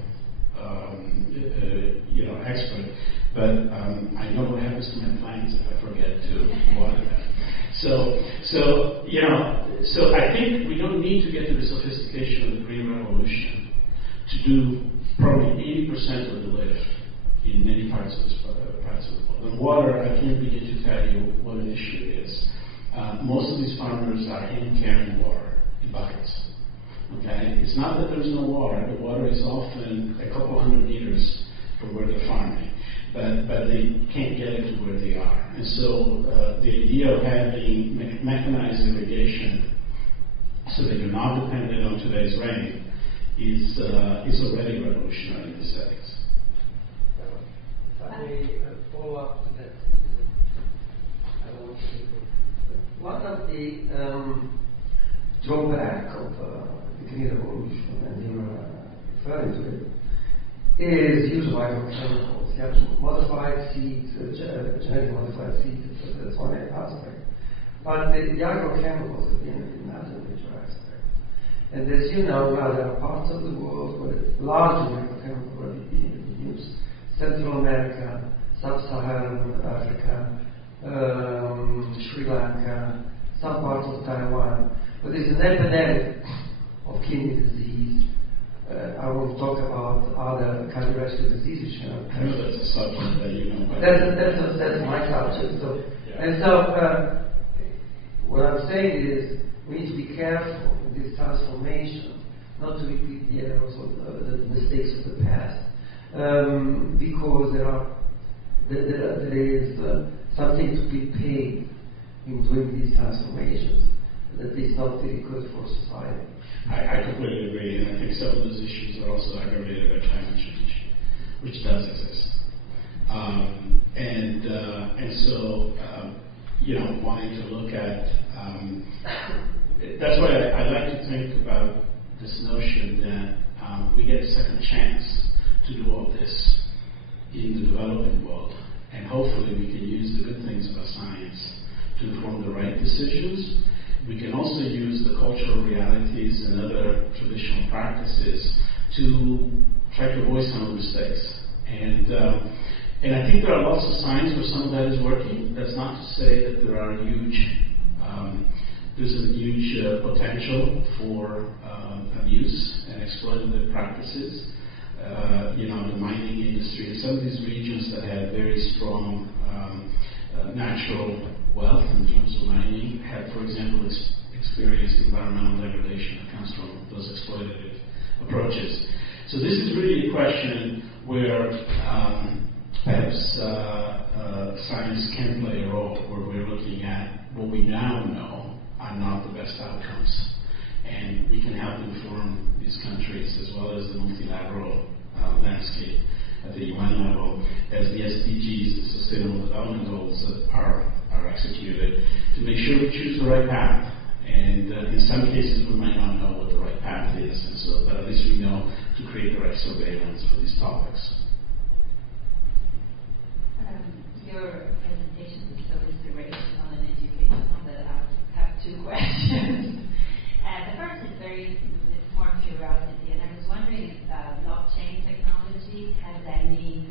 expert, but I know what happens to my plants if I forget to water them. So I think we don't need to get to the sophistication of the Green Revolution to do probably 80% of the lift in many parts of the world. And water, I can't begin to tell you what an issue is. Most of these farmers are hand-carrying water in buckets. Okay? It's not that there's no water. The water is often a couple hundred meters from where they're farming, but they can't get it to where they are. And so the idea of having mechanized irrigation so that you're not dependent on today's rain is already revolutionary in the settings. If I may follow up to that, I don't want to say that. One of the drawback of the Green Revolution, and you were referring to it, is use of agrochemicals. You have modified seeds, genetically modified seeds, that's one aspect. But the agrochemicals have been another major aspect. And as you know, now there are parts of the world where largely agrochemicals are being used. Central America, Sub-Saharan Africa, Sri Lanka, some parts of Taiwan. But there's an epidemic of kidney disease. I won't talk about other cardiovascular diseases. I know that's a subject that you know. That's my subject. So, yeah. And so, what I'm saying is, we need to be careful in this transformation, not to repeat the errors of the mistakes of the past, because there is something to be paid in doing these transformations that is not very good for society. I completely agree, and I think some of those issues are also aggravated by climate change, which does exist. And so, wanting to look at, that's why I like to think about this notion that we get a second chance to do all this in the developing world. And hopefully we can use the good things about science to inform the right decisions. We can also use the cultural realities and other traditional practices to try to avoid some of the mistakes. And I think there are lots of signs where some of that is working. That's not to say that there are there's a huge potential for abuse and exploitative practices. The mining industry, some of these regions that have very strong natural wealth in terms of mining have, for example, experienced environmental degradation that comes from those exploitative approaches. So this is really a question where perhaps science can play a role, where we're looking at what we now know are not the best outcomes. And we can help inform these countries as well as the multilateral landscape at the UN level as the SDGs, the Sustainable Development Goals, are executed to make sure we choose the right path. And in some cases we might not know what the right path is, and so, but at least we know to create the right surveillance for these topics. Your presentation is so inspirational and educational that I have two questions. The first is it's more curiosity, and I was wondering if blockchain technology has any,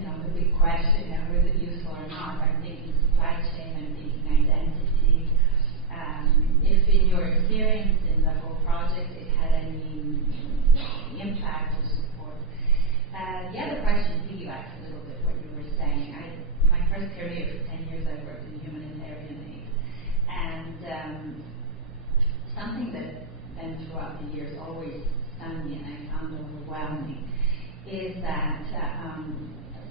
the big question, is it useful or not? I'm thinking supply chain, I'm thinking identity. If in your experience in the whole project it had any impact or support. The other question piggybacks a little bit what you were saying. My first career for 10 years I worked in humanitarian aid, and something that then throughout the years always stunned me and I found overwhelming is that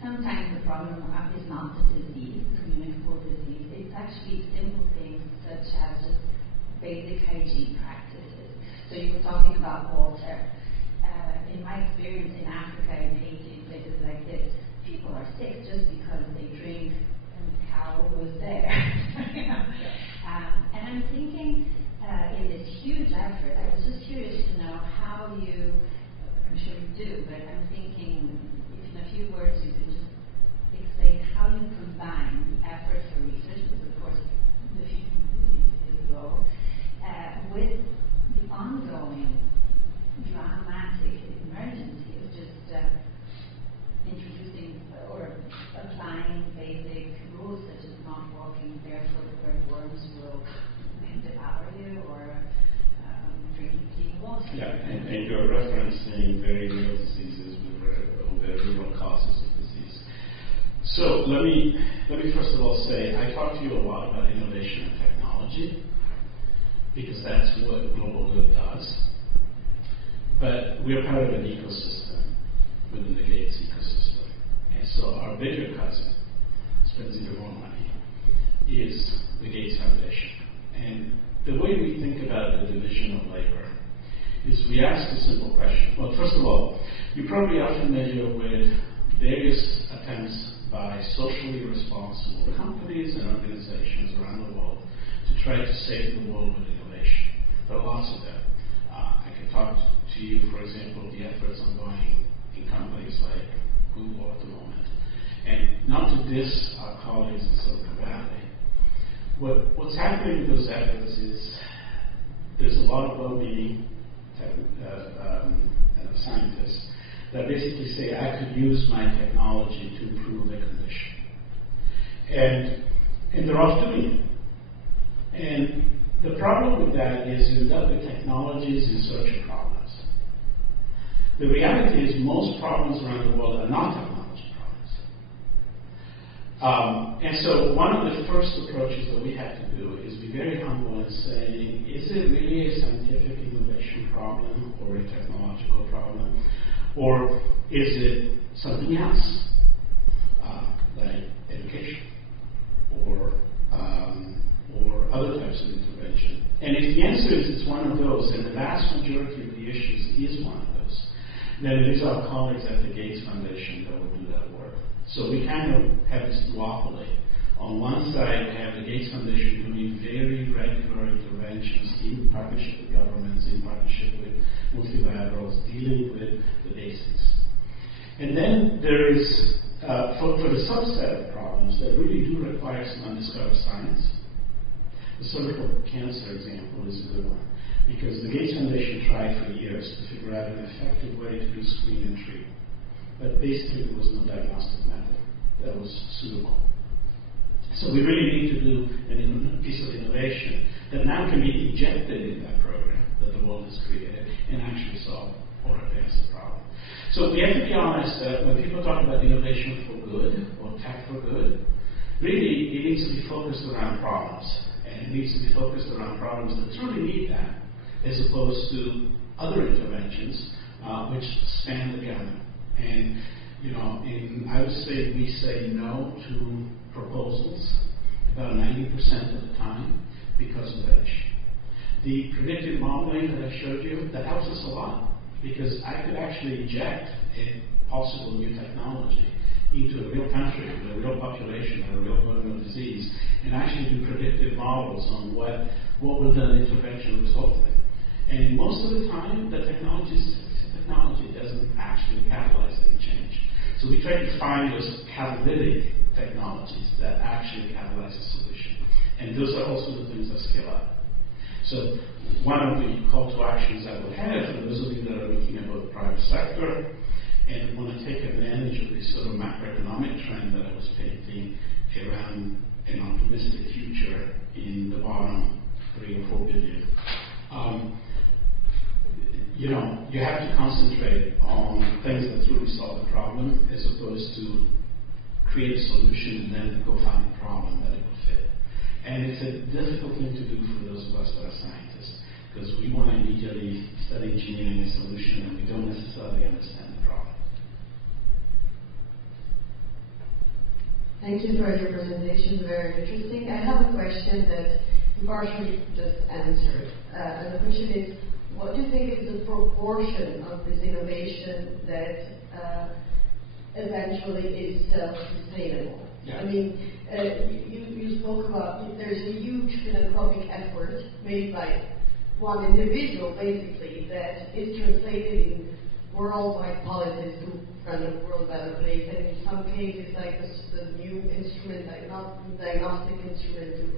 sometimes the problem is not the disease, communicable disease. It's actually simple things such as just basic hygiene practices. So you were talking about water. In my experience in Africa, in Haiti, in places like this, people are sick just because they drink and the cow was there. And I'm thinking in this huge effort, I was just curious to know how you, I'm sure you do, but I'm thinking if in a few words you can just explain how you combine the effort for research, because of course the disease is a goal, with the ongoing dramatic emergency of just introducing or applying basic rules such as not walking barefoot where worms will devour you or drinking clean water. Yeah, and you're referencing very real diseases with very real causes of disease. So let me first of all say I talk to you a lot about innovation and technology because that's what Global Good does. But we're part of an ecosystem within the Gates ecosystem. And so our bigger cousin spends even more money is the Gates Foundation. And the way we think about the division of labor is we ask a simple question. Well, first of all, you probably are familiar with various attempts by socially responsible companies and organizations around the world to try to save the world with innovation. There are lots of them. I can talk to you, for example, the efforts ongoing in companies like Google at the moment. And not to diss our colleagues in Silicon Valley. What's happening with those efforts is there's a lot of well-meaning scientists that basically say I could use my technology to improve their condition. And they're off doing it. And the problem with that is you end up with technologies in search of problems. The reality is most problems around the world are not technology problems. And so one of the first approaches that we have to do is be very humble in saying, is it really a scientific innovation problem or a technological problem? Or is it something else, like education or other types of intervention? And if the answer is it's one of those, and the vast majority of the issues is one of those, then it is our colleagues at the Gates Foundation that will do that work. So we kind of have this duopoly. On one side, we have the Gates Foundation doing very regular interventions in partnership with governments, in partnership with multilaterals, dealing with the basics. And then there is, for the subset of problems that really do require some undiscovered science, the cervical cancer example is a good one, because the Gates Foundation tried for years to figure out an effective way to do screen and treat. But basically there was no diagnostic method that was suitable. So we really need to do a piece of innovation that now can be injected in that program that the world has created and actually solve or advance the problem. So we have to be honest that when people talk about innovation for good or tech for good, really it needs to be focused around problems. And it needs to be focused around problems that truly need that, as opposed to other interventions which span the gamut. And I would say we say no to proposals about 90% of the time because of edge. The predictive modeling that I showed you, that helps us a lot, because I could actually inject a possible new technology into a real country, with a real population, and a real burden of disease, and actually do predictive models on what will the intervention result in. And most of the time, the technology doesn't actually catalyze any change. So we try to find those catalytic technologies that actually catalyze a solution. And those are also the things that scale up. So one of the call to actions I would have for those of you that are looking at both private sector and want to take advantage of this sort of macroeconomic trend that I was painting around an optimistic future in the bottom 3 or 4 billion. You have to concentrate on things that truly solve the problem as opposed to create a solution and then go find a problem that it will fit. And it's a difficult thing to do for those of us that are scientists, because we want to immediately start engineering a solution and we don't necessarily understand the problem. Thank you for your presentation, very interesting. I have a question that you partially just answered. And the question is, what do you think is the proportion of this innovation that eventually is self-sustainable? Yeah. I mean, you spoke about there's a huge philanthropic effort made by one individual, basically, that is translated in worldwide policies to run the world better place. And in some cases, like the new instrument, diagnostic instrument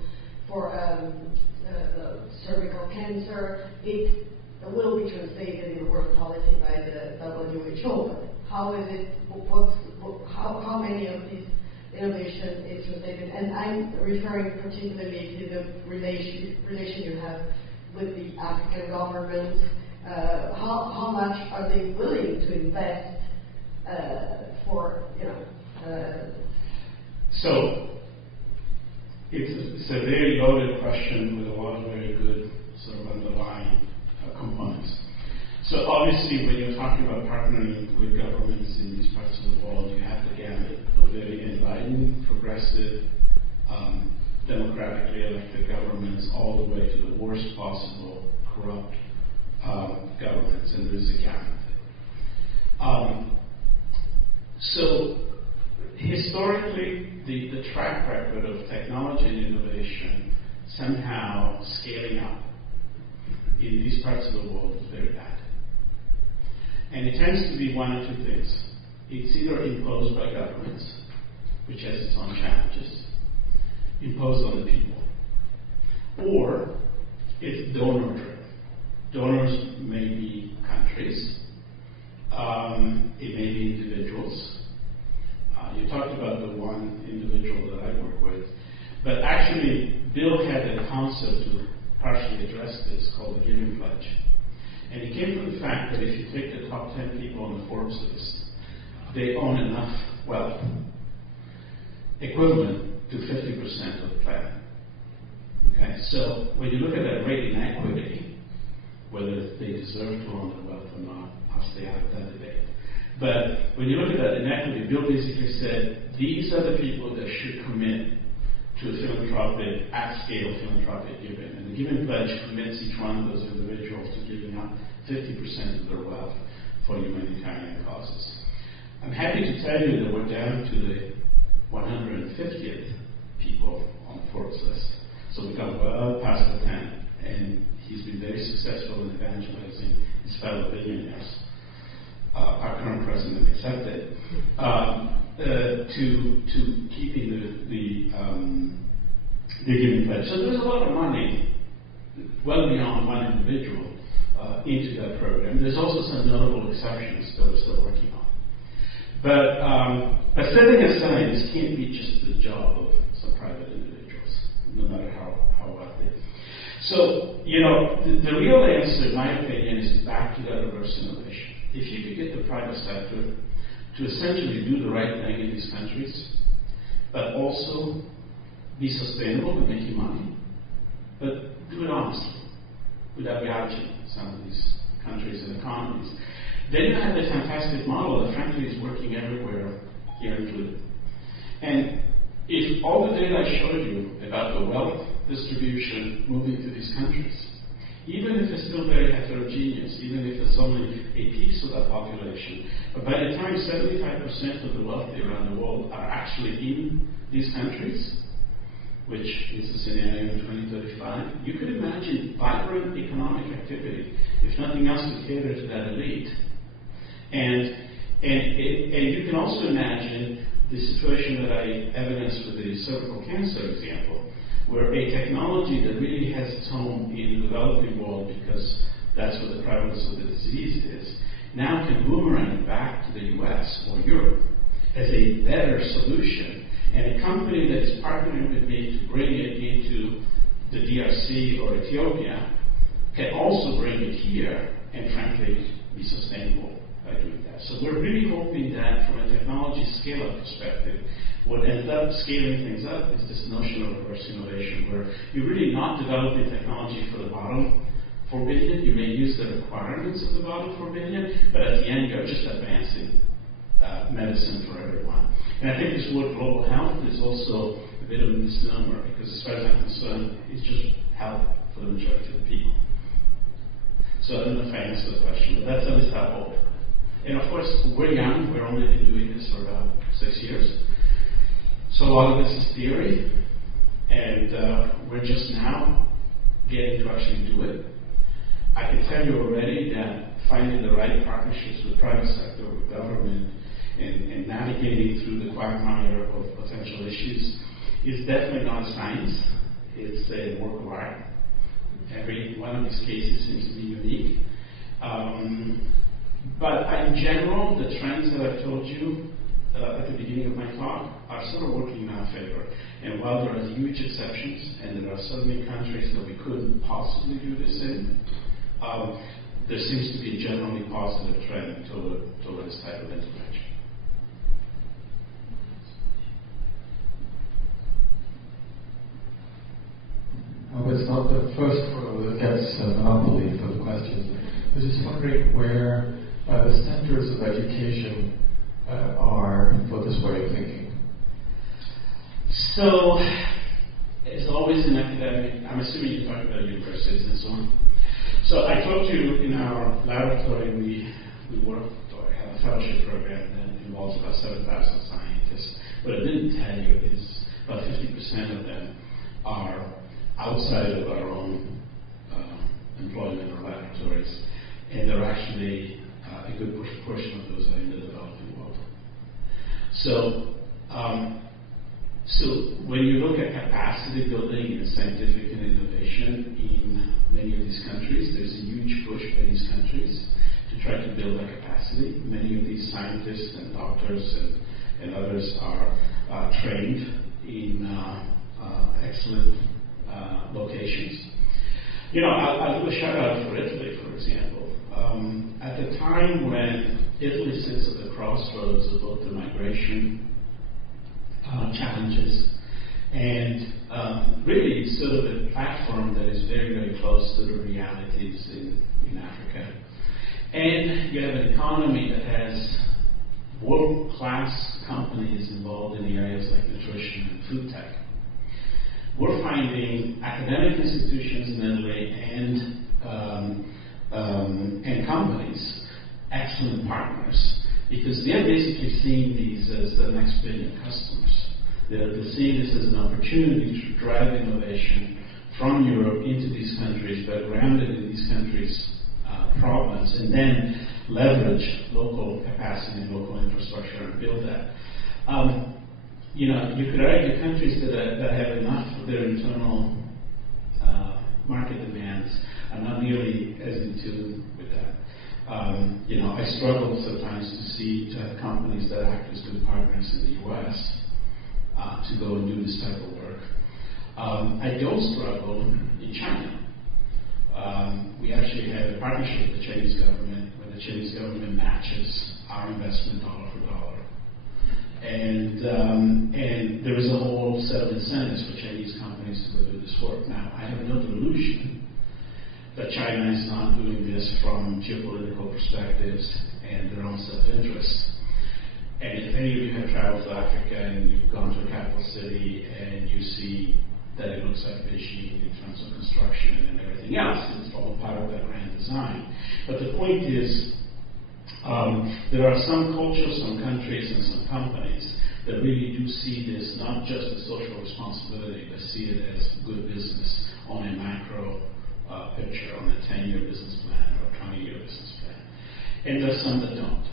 for cervical cancer, it will be translated in world policy by the WHO. How is it? How many of these innovation is translated? And I'm referring particularly to the relation you have with the African governments. How much are they willing to invest for So it's a very loaded question with a lot of very good sort of underlying components. So obviously, when you're talking about partnering with governments in these parts of the world, you have the gamut of very enlightened, progressive, democratically elected governments, all the way to the worst possible corrupt governments, and there's a gamut. So historically, the track record of technology and innovation somehow scaling up in these parts of the world is very bad. And it tends to be one of two things. It's either imposed by governments, which has its own challenges, imposed on the people, or it's donor-driven. Donors may be countries, it may be individuals. You talked about the one individual that I work with, but actually Bill had a concept to partially address this called the Giving Pledge. And it came from the fact that if you take the top 10 people on the Forbes list, they own enough wealth equivalent to 50% of the planet. Okay, so when you look at that rate in equity, whether they deserve to own the wealth or not, I'll stay out of that debate. But when you look at that inequity, Bill basically said these are the people that should commit to a philanthropic, at-scale philanthropic giving. And the Giving Pledge commits each one of those individuals to giving up 50% of their wealth for humanitarian causes. I'm happy to tell you that we're down to the 150th people on the Forbes list. fellow billionaires, our current president accepted, to keeping the giving pledge. So there's a lot of money, well beyond one individual, into that program. There's also some notable exceptions that we're still working on. But setting aside, this can't be just the job of some private individuals, no matter how wealthy. So, the real answer, in my opinion, is back to that reverse innovation. If you could get the private sector to essentially do the right thing in these countries, but also be sustainable and make you money, but do it honestly, without gouging some of these countries and economies, then you have a fantastic model that frankly is working everywhere, here included. And if all the data I showed you about the wealth distribution moving to these countries, even if it's still very heterogeneous, even if it's only a piece of that population, but by the time 75% of the wealthy around the world are actually in these countries, which is the scenario in 2035, you could imagine vibrant economic activity, if nothing else, to cater to that elite. And you can also imagine the situation that I evidenced with the cervical cancer example, where a technology that really has its home in the developing world because that's where the prevalence of the disease is, now can boomerang back to the US or Europe as a better solution. And a company that is partnering with me to bring it into the DRC or Ethiopia can also bring it here and frankly be sustainable by doing that. So we're really hoping that from a technology scale-up perspective, what ends up scaling things up is this notion of reverse innovation, where you're really not developing technology for the bottom 4 billion. You may use the requirements of the bottom 4 billion, but at the end you're just advancing medicine for everyone. And I think this word global health is also a bit of a misnomer, because as far as I'm concerned, it's just health for the majority of the people. So I don't know if I answered the question, but that's at least our hope. And of course, we're young. We've only been doing this for about 6 years. So a lot of this is theory, and we're just now getting to actually do it. I can tell you already that finding the right partnerships with private sector, with government, and navigating through the quagmire of potential issues is definitely not a science. It's a work of art. Every one of these cases seems to be unique. But in general, the trends that I've told you at the beginning of my talk are sort of working in our favor. And while there are huge exceptions, and there are certainly countries that we couldn't possibly do this in, there seems to be a generally positive trend toward this type of intervention. It's not the first row that gets a monopoly for the questions. I was just wondering where the centers of education are for this way of thinking. So, as always in academic, I'm assuming you're talking about universities and so on. So I told you in our laboratory we work or have a fellowship program that involves about 7,000 scientists. What I didn't tell you is about 50% of them are outside of our own employment or laboratories, and they're actually a good portion of those are in the developing world. So when you look at capacity building and scientific and innovation in many of these countries, there's a huge push by these countries to try to build that capacity. Many of these scientists and doctors and others are trained in excellent locations. I'll do a shout out for Italy, for example. At the time when Italy sits at the crossroads of both the migration challenges and really it's sort of a platform that is very, very close to the realities in Africa. And you have an economy that has world-class companies involved in the areas like nutrition and food tech. We're finding academic institutions in Italy and companies excellent partners, because they're basically seeing these as the next billion customers. They're seeing this as an opportunity to drive innovation from Europe into these countries, but grounded in these countries' problems, and then leverage local capacity and local infrastructure and build that. You could argue countries that have enough of their internal market demands are not nearly as in tune with that. I struggle sometimes to have companies that act as good partners in the U.S. To go and do this type of work. I don't struggle in China. We actually have a partnership with the Chinese government, where the Chinese government matches our investment dollar for dollar. And there is a whole set of incentives for Chinese companies to go do this work. Now, I have no delusion that China is not doing this from geopolitical perspectives and their own self-interest. And if any of you have traveled to Africa and you've gone to a capital city and you see that it looks like Beijing in terms of construction and everything else, it's all part of that grand design. But the point is, there are some cultures, some countries, and some companies that really do see this not just as social responsibility, but see it as good business on a macro picture, on a 10-year business plan or a 20-year business plan. And there's some that don't.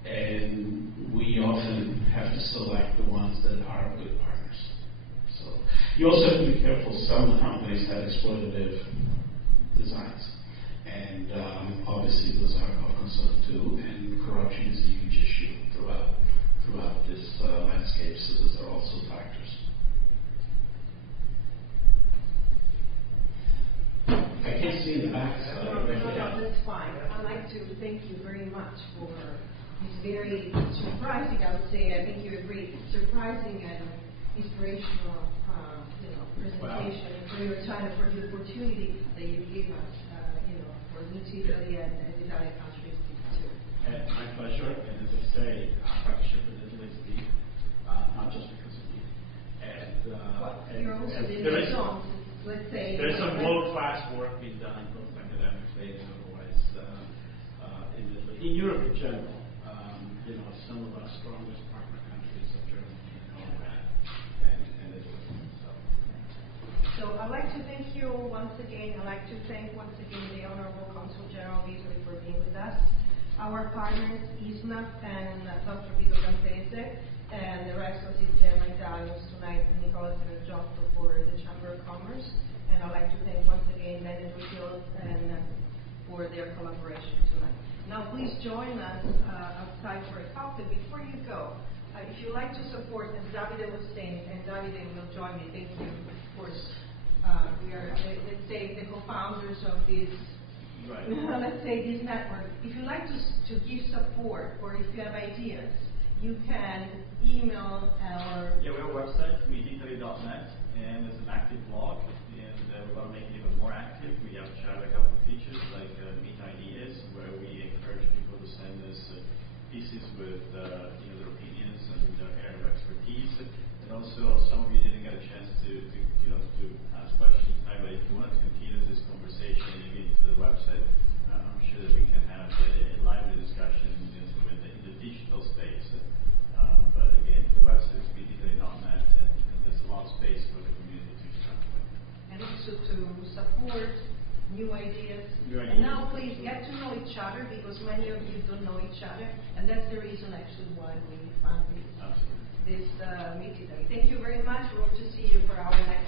And we often have to select the ones that are good partners. So you also have to be careful. Some companies have exploitative designs. And obviously those are of concern too. And corruption is a huge issue throughout this landscape. So those are also factors. I can't see in the back. No, that's fine. I'd like to thank you very much for this very surprising, I would say, I think you agree, surprising and inspirational presentation for your time and for the opportunity that you gave us, for Meet Italy and Italian countries too. My pleasure. And as I say, our partnership with Italy is deep, not just because of me. You're also the liaison, let's say. There's some world-class work being done, both academically and otherwise, in Italy. In Europe in general, some of our strongest partner countries are Germany and Norway and Italy. So I'd like to thank you once again. I'd like to thank once again the Honorable Consul General of Italy for being with us, our partners ISNA and Dr. Vito Campese, and the rest of the Chairman Italians tonight, Nicola Giotto for the Chamber of Commerce. And I'd like to thank once again Ben and Rachel and for their collaboration tonight. Now please join us outside for a cocktail. Before you go, if you'd like to support, as Davide was saying, and Davide will join me, thank you, of course. We are, let's say, the co-founders of this, let's say, this network. If you'd like to give support, or if you have ideas, you can email our... Yeah, we have a website, meetitaly.net, and there's an active blog, and we're going to make it even more active. We have tried a couple of features like Meet Ideas, where we encourage people to send us pieces with their opinions and their area of expertise. And also, some of you didn't get a chance to ask questions tonight, but if you want to continue this conversation, you need to the website. I'm sure that we can have a lively discussion in the digital space. But again, the website is meetitaly.net, and there's a lot of space for the community to interact with. And also to support new ideas. And now please get to know each other, because many of you don't know each other, and that's the reason actually why we found this Meet Italy. Thank you very much. We hope to see you for our next